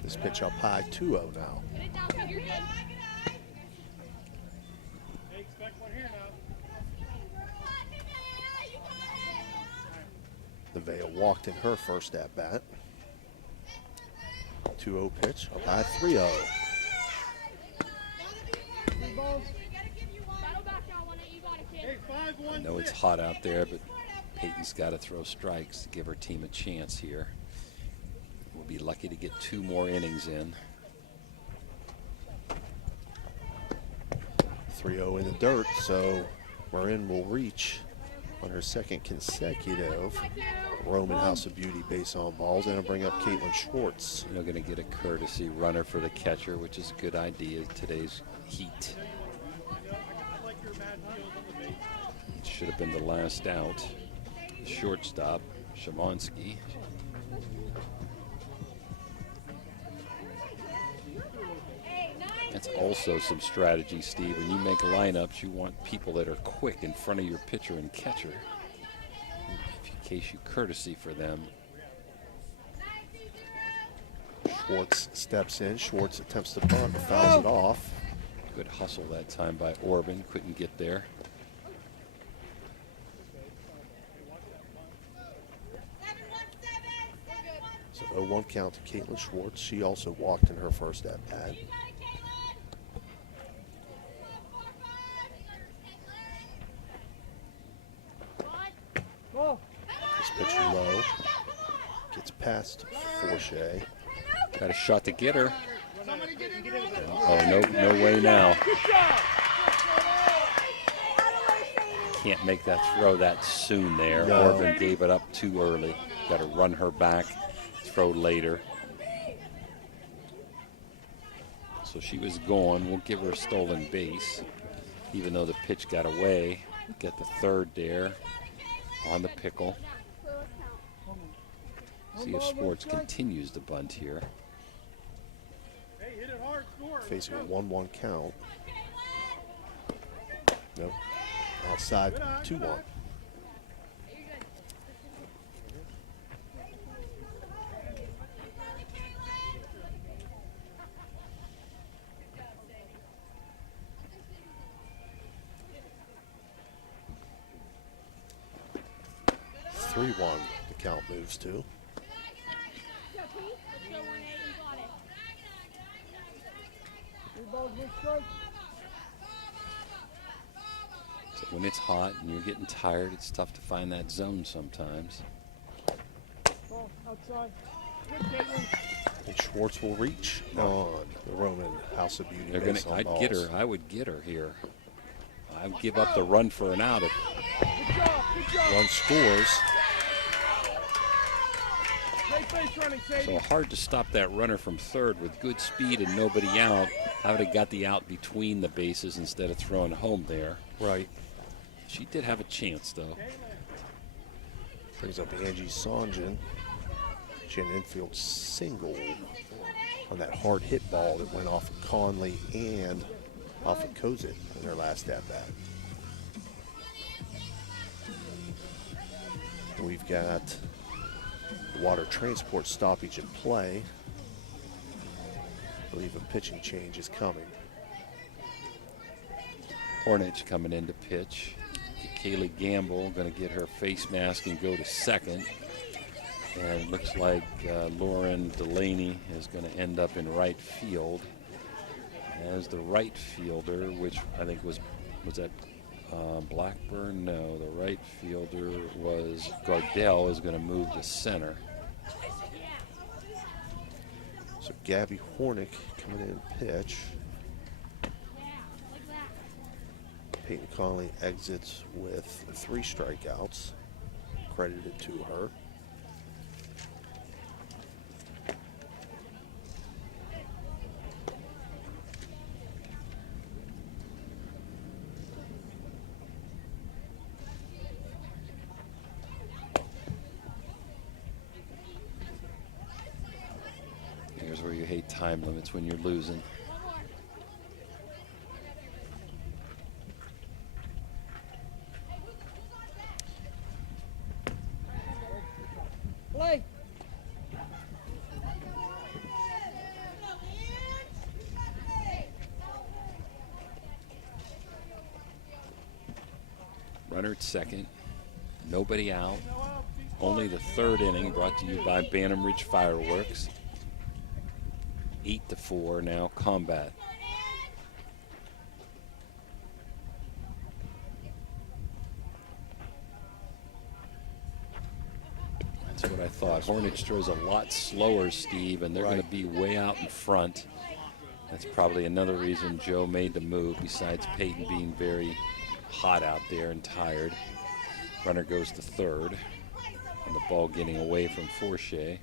This pitch up high, 2-0 now. Nevaeh walked in her first at-bat. 2-0 pitch, up high, 3-0. I know it's hot out there, but Peyton's got to throw strikes to give her team a chance here. We'll be lucky to get 2 more innings in. 3-0 in the dirt, so Marin will reach on her second consecutive Roman House of Beauty base on balls, and it'll bring up Caitlin Schwartz. You're going to get a courtesy runner for the catcher, which is a good idea in today's heat. It should have been the last out. Shortstop, Shamansky. That's also some strategy, Steve. When you make lineups, you want people that are quick in front of your pitcher and catcher, in case you courtesy for them. Schwartz steps in. Schwartz attempts to bunt, but fouls it off. Good hustle that time by Orban. Couldn't get there. So 0-1 count to Caitlin Schwartz. She also walked in her first at-bat. This pitch low. Gets past Forshea. Got a shot to get her. Oh, no way now. Can't make that throw that soon there. No. Orban gave it up too early. Got to run her back, throw later. So she was gone. We'll give her a stolen base, even though the pitch got away. Get the third there on the pickle. See if Sports continues to bunt here. Facing a 1-1 count. Nope. Outside 2-1. The count moves to. So when it's hot and you're getting tired, it's tough to find that zone sometimes. And Schwartz will reach on the Roman House of Beauty. They're gonna. I'd get her. I would get her here. I'd give up the run for an out. Run scores. So hard to stop that runner from third with good speed and nobody out. I would have got the out between the bases instead of throwing home there. Right. She did have a chance, though. Brings up Angie Sanjan. She had an infield single on that hard hit ball that went off of Conley and off of Kozit in their last at-bat. We've got the water transport stoppage in play. I believe a pitching change is coming. Hornich coming in to pitch. Kaylee Gamble going to get her face mask and go to second. And it looks like Lauren Delaney is going to end up in right field as the right fielder, which I think was that Blackburn? No, the right fielder was Gardell is going to move to center. So Gabby Hornick coming in pitch. Peyton Conley exits with 3 strikeouts, credited to her. Here's where you hate time limits when you're losing. Play. Runner at second. Nobody out. Only the 3rd inning, brought to you by Bantam Ridge Fireworks. 8-4 now, Kombat. That's what I thought. Hornich throws a lot slower, Steve, and they're going to be way out in front. That's probably another reason Joe made the move, besides Peyton being very hot out there and tired. Runner goes to 3rd, and the ball getting away from Forshea.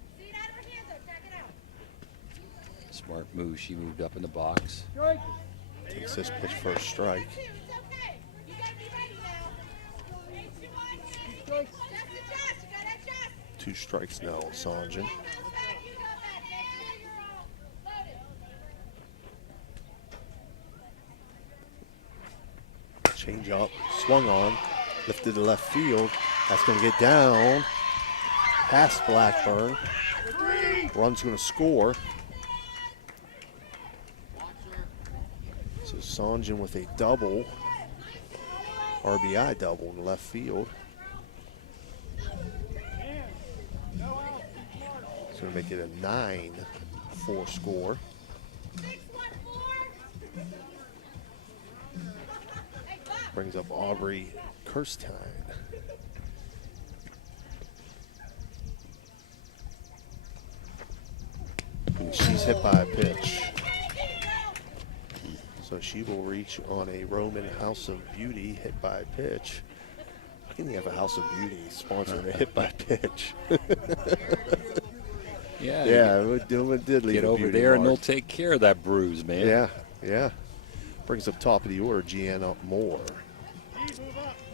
Smart move. She moved up in the box. Takes this pitch for a strike. Two strikes now on Sanjin. Change up, swung on, lifted to left field. That's going to get down past Blackburn. Run's going to score. So Sanjin with a double, RBI double in left field. It's going to make it a 9-4 score. Brings up Aubrey Kirstein. And she's hit by a pitch. So she will reach on a Roman House of Beauty hit by a pitch. How can you have a House of Beauty sponsoring a hit by pitch? Yeah, it did leave get a over beauty there mark. and they'll take care of that bruise, man. Yeah. Brings up top of the order, Gianna Moore.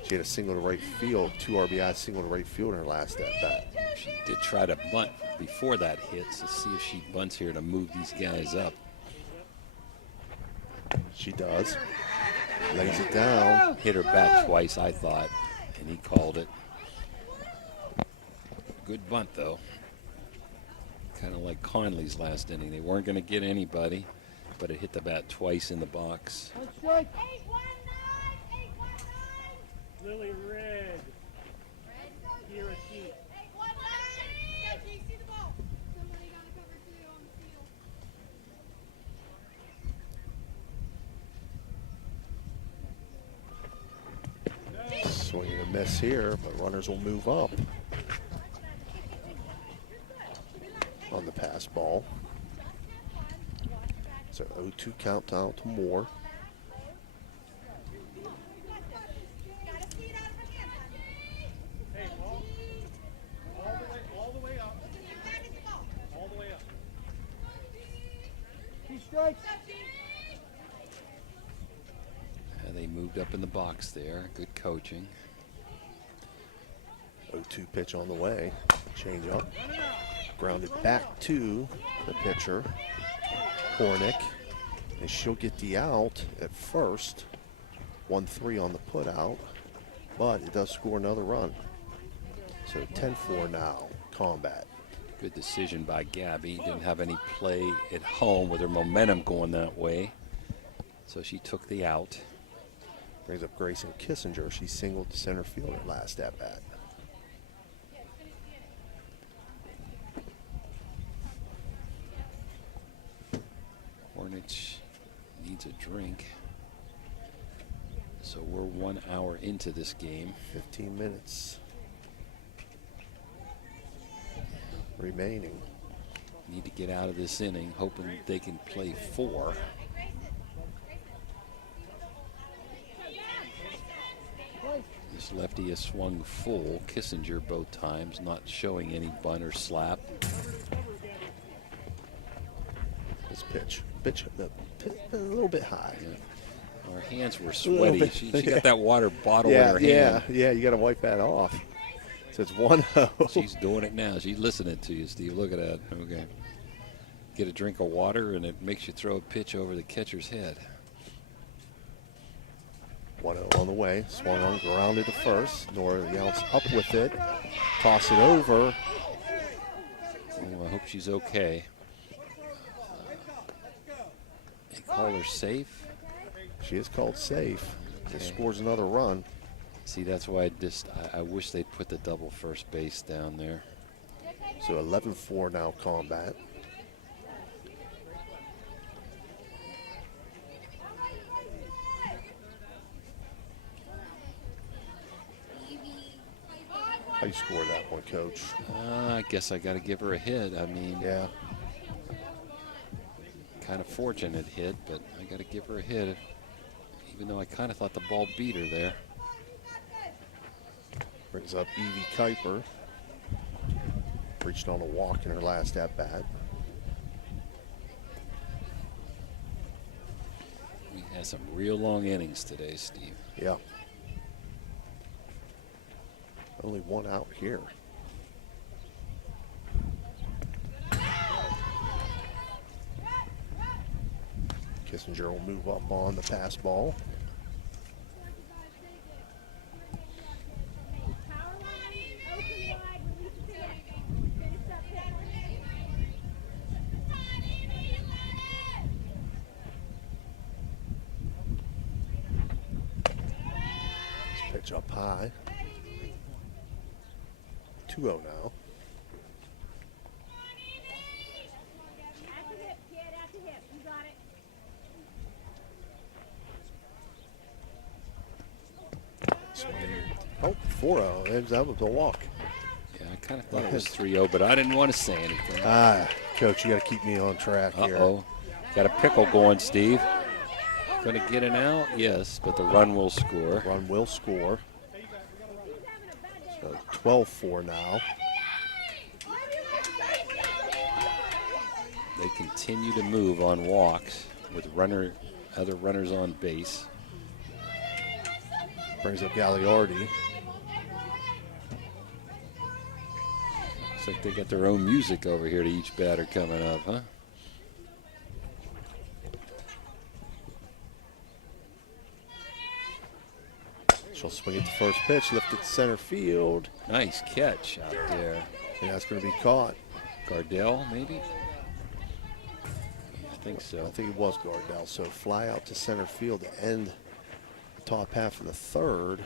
She had a single to right field, 2 RBI single to right field in her last at-bat. She did try to bunt before that hit, so see if she bunts here to move these guys up. She does. Lays it down. Hit her bat twice, I thought, and he called it. Good bunt, though. Kind of like Conley's last inning. They weren't going to get anybody, but it hit the bat twice in the box. Lily Red. Kira Keith. Swinging a miss here, but runners will move up on the pass ball. So 0-2 count down to Moore. Hey, all the way up. All the way up. 2 strikes. They moved up in the box there. Good coaching. 0-2 pitch on the way. Change up. Grounded back to the pitcher, Hornick, and she'll get the out at first. 1-3 on the put out, but it does score another run. So 10-4 now, Kombat. Good decision by Gabby. Didn't have any play at home with her momentum going that way. So she took the out. Brings up Grayson Kissinger. She singled to center field at last at bat. Hornich needs a drink. So we're 1 hour into this game. 15 minutes remaining. Need to get out of this inning, hoping they can play 4. This lefty has swung full. Kissinger both times, not showing any bunt or slap. This pitch a little bit high. Yeah. Our hands were sweaty. She got that water bottle in her hand. Yeah, you got to wipe that off. So it's 1-0. She's doing it now. She's listening to you, Steve. Look at that. Okay. Get a drink of water, and it makes you throw a pitch over the catcher's head. 1-0 on the way. Swung on, grounded to first. Nora Younts up with it. Toss it over. Oh, I hope she's okay. They call her safe. She is called safe. Okay. It scores another run. See, that's why I wish they'd put the double first base down there. So 11-4 now, Kombat. How you score that one, Coach? I guess I got to give her a hit. I mean, Yeah. kind of fortunate hit, but I got to give her a hit, even though I kind of thought the ball beat her there. Brings up Evie Kuiper. Reached on a walk in her last at-bat. We had some real long innings today, Steve. Yeah. Only one out here. Kissinger will move up on the pass ball. Pitch up high. 2-0 now. Oh, 4-0. That was a walk. Yeah, I kind of thought it was 3-0, but I didn't want to say anything. Coach, you got to keep me on track here. Uh-oh. Got a pickle going, Steve. Going to get an out? Yes, but the run will score. Run will score. So 12-4 now. They continue to move on walks with other runners on base. Brings up Gagliardi. Looks like they got their own music over here to each batter coming up, huh? She'll swing at the first pitch, lift it to center field. Nice catch out there. And that's going to be caught. Gardell, maybe? I think so. I think it was Gardell. So fly out to center field to end the top half of the third.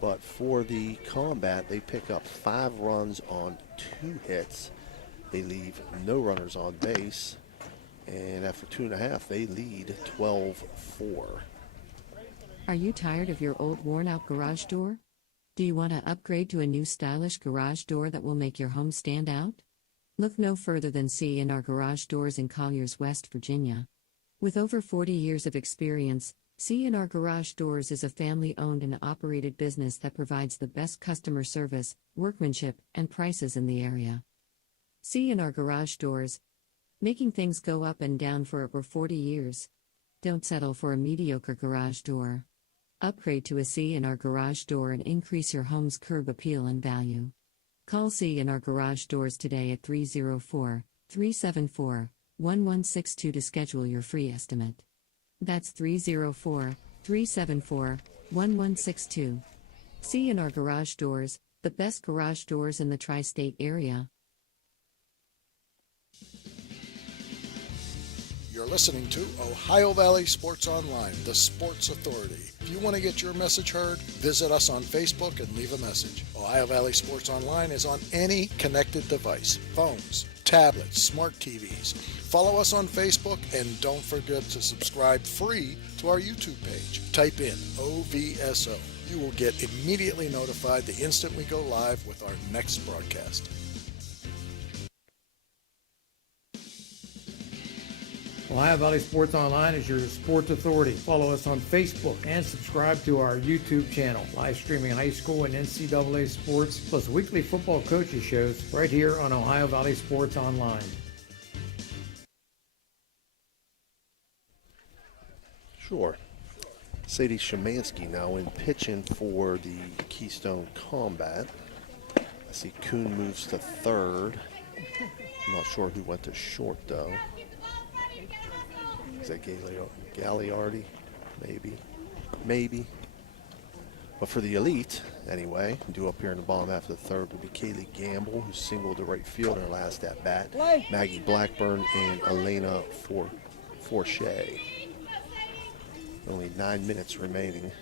But for the Kombat, they pick up 5 runs on 2 hits. They leave no runners on base. And after 2.5, they lead 12-4. Are you tired of your old worn-out garage door? Do you want to upgrade to a new stylish garage door that will make your home stand out? Look no further than C&R Garage Doors in Colliers, West Virginia. With over 40 years of experience, C&R Garage Doors is a family-owned and operated business that provides the best customer service, workmanship, and prices in the area. C&R Garage Doors, making things go up and down for over 40 years. Don't settle for a mediocre garage door. Upgrade to a C&R Garage Door and increase your home's curb appeal and value. Call C in our garage doors today at 304-374-1162 to schedule your free estimate. That's 304-374-1162. See in our garage doors, the best garage doors in the tri-state area. You're listening to Ohio Valley Sports Online, the sports authority. If you want to get your message heard, visit us on Facebook and leave a message. Ohio Valley Sports Online is on any connected device, phones, tablets, smart TVs. Follow us on Facebook and don't forget to subscribe free to our YouTube page. Type in OVSO. You will get immediately notified the instant we go live with our next broadcast. Ohio Valley Sports Online is your sports authority. Follow us on Facebook and subscribe to our YouTube channel. Live streaming high school and NCAA sports, plus weekly football coaches shows right here on Ohio Valley Sports Online. Sure. Sadie Szymanski now in pitching for the Keystone Kombat. I see Kuhn moves to third. I'm not sure who went to short, though. Is that Gagliardi? Maybe. But for the elite, anyway, due up here in the bottom half of the third would be Kaylee Gamble, who singled to right field in her last at-bat. Maggie Blackburn and Elena Forshea. Only 9 minutes remaining.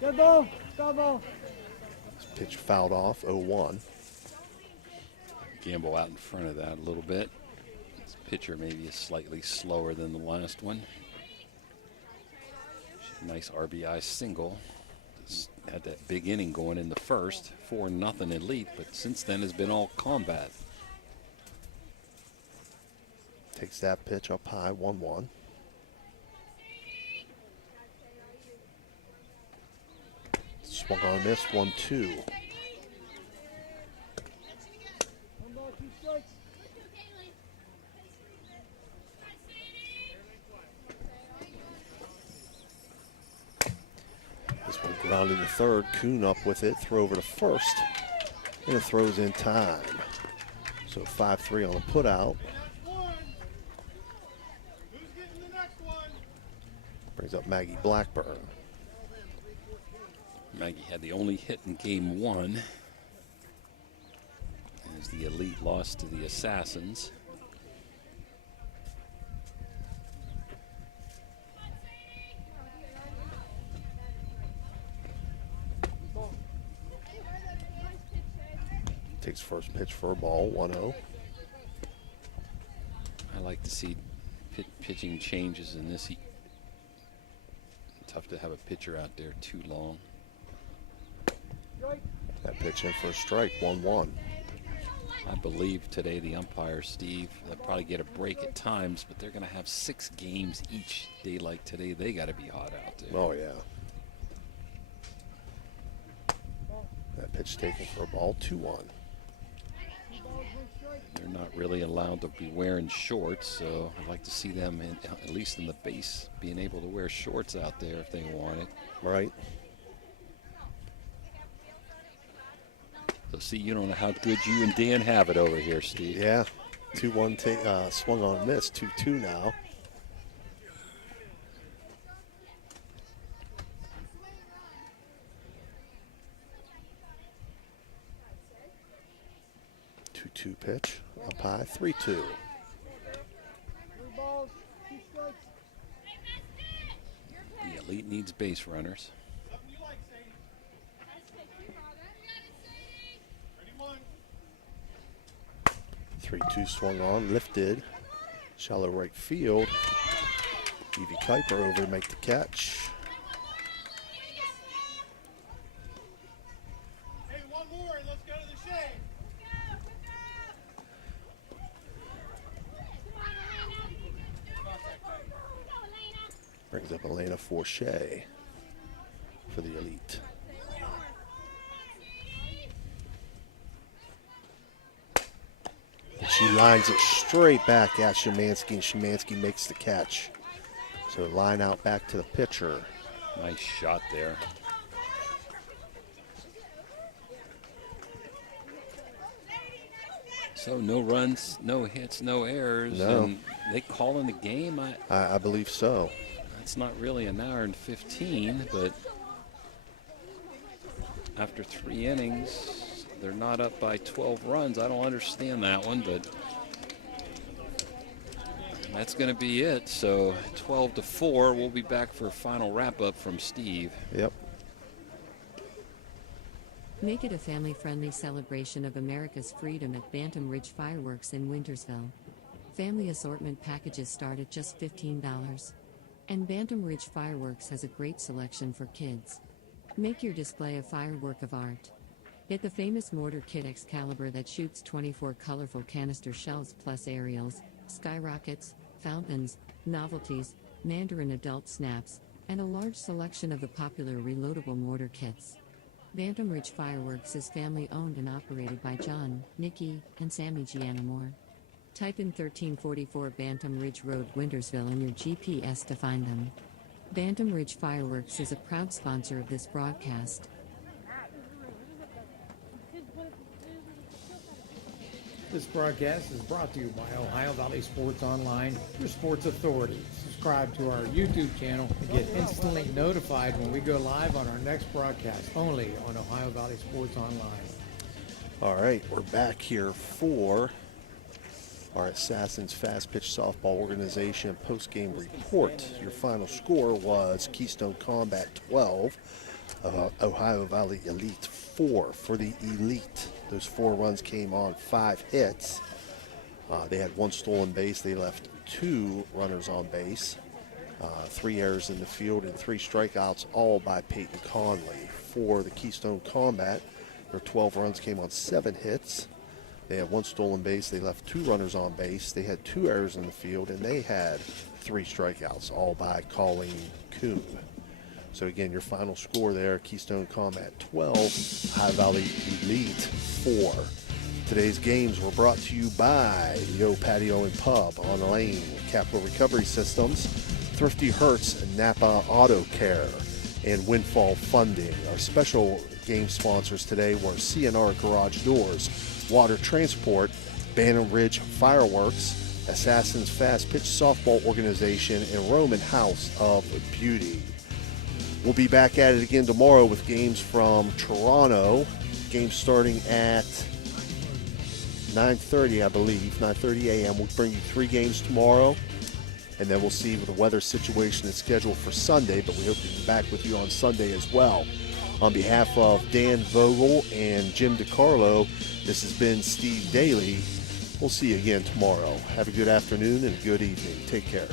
Good ball. Foul ball. This pitch fouled off, 0-1. Gamble out in front of that a little bit. This pitcher maybe is slightly slower than the last one. Nice RBI single. Just had that big inning going in the first, 4-0 elite, but since then has been all combat. Takes that pitch up high, 1-1. Swung on this, 1-2. 1 ball, 2 strikes. This one grounded to third. Kuhn up with it. Throw over to first. And it throws in time. So 5-3 on the put out. Last one. Who's getting the next one? Brings up Maggie Blackburn. Maggie had the only hit in game one as the elite lost to the Assassins. Takes first pitch for a ball, 1-0. I like to see pitching changes in this heat. Tough to have a pitcher out there too long. That pitch in for a strike, 1-1. I believe today the umpires, Steve, they'll probably get a break at times, but they're going to have 6 games each day like today. They got to be hot out there. Oh, yeah. That pitch taken for a ball, 2-1. They're not really allowed to be wearing shorts, so I'd like to see them, at least in the base, being able to wear shorts out there if they want it. Right. So see, you don't know how good you and Dan have it over here, Steve. Yeah. 2-1 swung on and missed. 2-2 now. Two pitch up high, 3-2. 3 balls, 2 strikes. The elite needs base runners. Something you like, Sadie. Ready, 1. 3-2 swung on, lifted. Shallow right field. Evie Kuiper over to make the catch. Hey, 1 more and let's go to the shade. Brings up Elena Forshea for the elite. And she lines it straight back at Szymanski, and Szymanski makes the catch. So line out back to the pitcher. Nice shot there. So no runs, no hits, no errors. No. And they call in the game. I believe so. It's not really an hour and 15, but after 3 innings, they're not up by 12 runs. I don't understand that one, but that's going to be it. So 12-4. We'll be back for a final wrap-up from Steve. Yep. Make it a family-friendly celebration of America's freedom at Bantam Ridge Fireworks in Wintersville. Family assortment packages start at just $15. And Bantam Ridge Fireworks has a great selection for kids. Make your display a firework of art. Get the famous mortar kit Excalibur that shoots 24 colorful canister shells plus aerials, skyrockets, fountains, novelties, Mandarin adult snaps, and a large selection of the popular reloadable mortar kits. Bantam Ridge Fireworks is family-owned and operated by John, Nikki, and Sammy Gianamore. Type in 1344 Bantam Ridge Road, Wintersville in your GPS to find them. Bantam Ridge Fireworks is a proud sponsor of this broadcast. This broadcast is brought to you by Ohio Valley Sports Online, your sports authority. Subscribe to our YouTube channel and get instantly notified when we go live on our next broadcast, only on Ohio Valley Sports Online. All right, we're back here for our Assassins Fast Pitch Softball Organization post-game report. Your final score was Keystone Kombat 12, Ohio Valley Elite 4. For the Elite, those 4 runs came on 5 hits. They had 1 stolen base. They left 2 runners on base, 3 errors in the field, and 3 strikeouts, all by Peyton Conley. For the Keystone Kombat, their 12 runs came on 7 hits. They had 1 stolen base. They left 2 runners on base. They had 2 errors in the field, and they had 3 strikeouts, all by Colleen Kuhn. So again, your final score there, Keystone Kombat 12, High Valley Elite 4. Today's games were brought to you by Yo Patio and Pub on Lane, Capital Recovery Systems, Thrifty Hertz, Napa Auto Care, and Windfall Funding. Our special game sponsors today were CNR Garage Doors, Water Transport, Bantam Ridge Fireworks, Assassins Fast Pitch Softball Organization, and Roman House of Beauty. We'll be back at it again tomorrow with games from Toronto. Games starting at 9:30, I believe, 9:30 a.m. We'll bring you 3 games tomorrow, and then we'll see what the weather situation is scheduled for Sunday, but we hope to be back with you on Sunday as well. On behalf of Dan Vogel and Jim DiCarlo, this has been Steve Daly. We'll see you again tomorrow. Have a good afternoon and a good evening. Take care.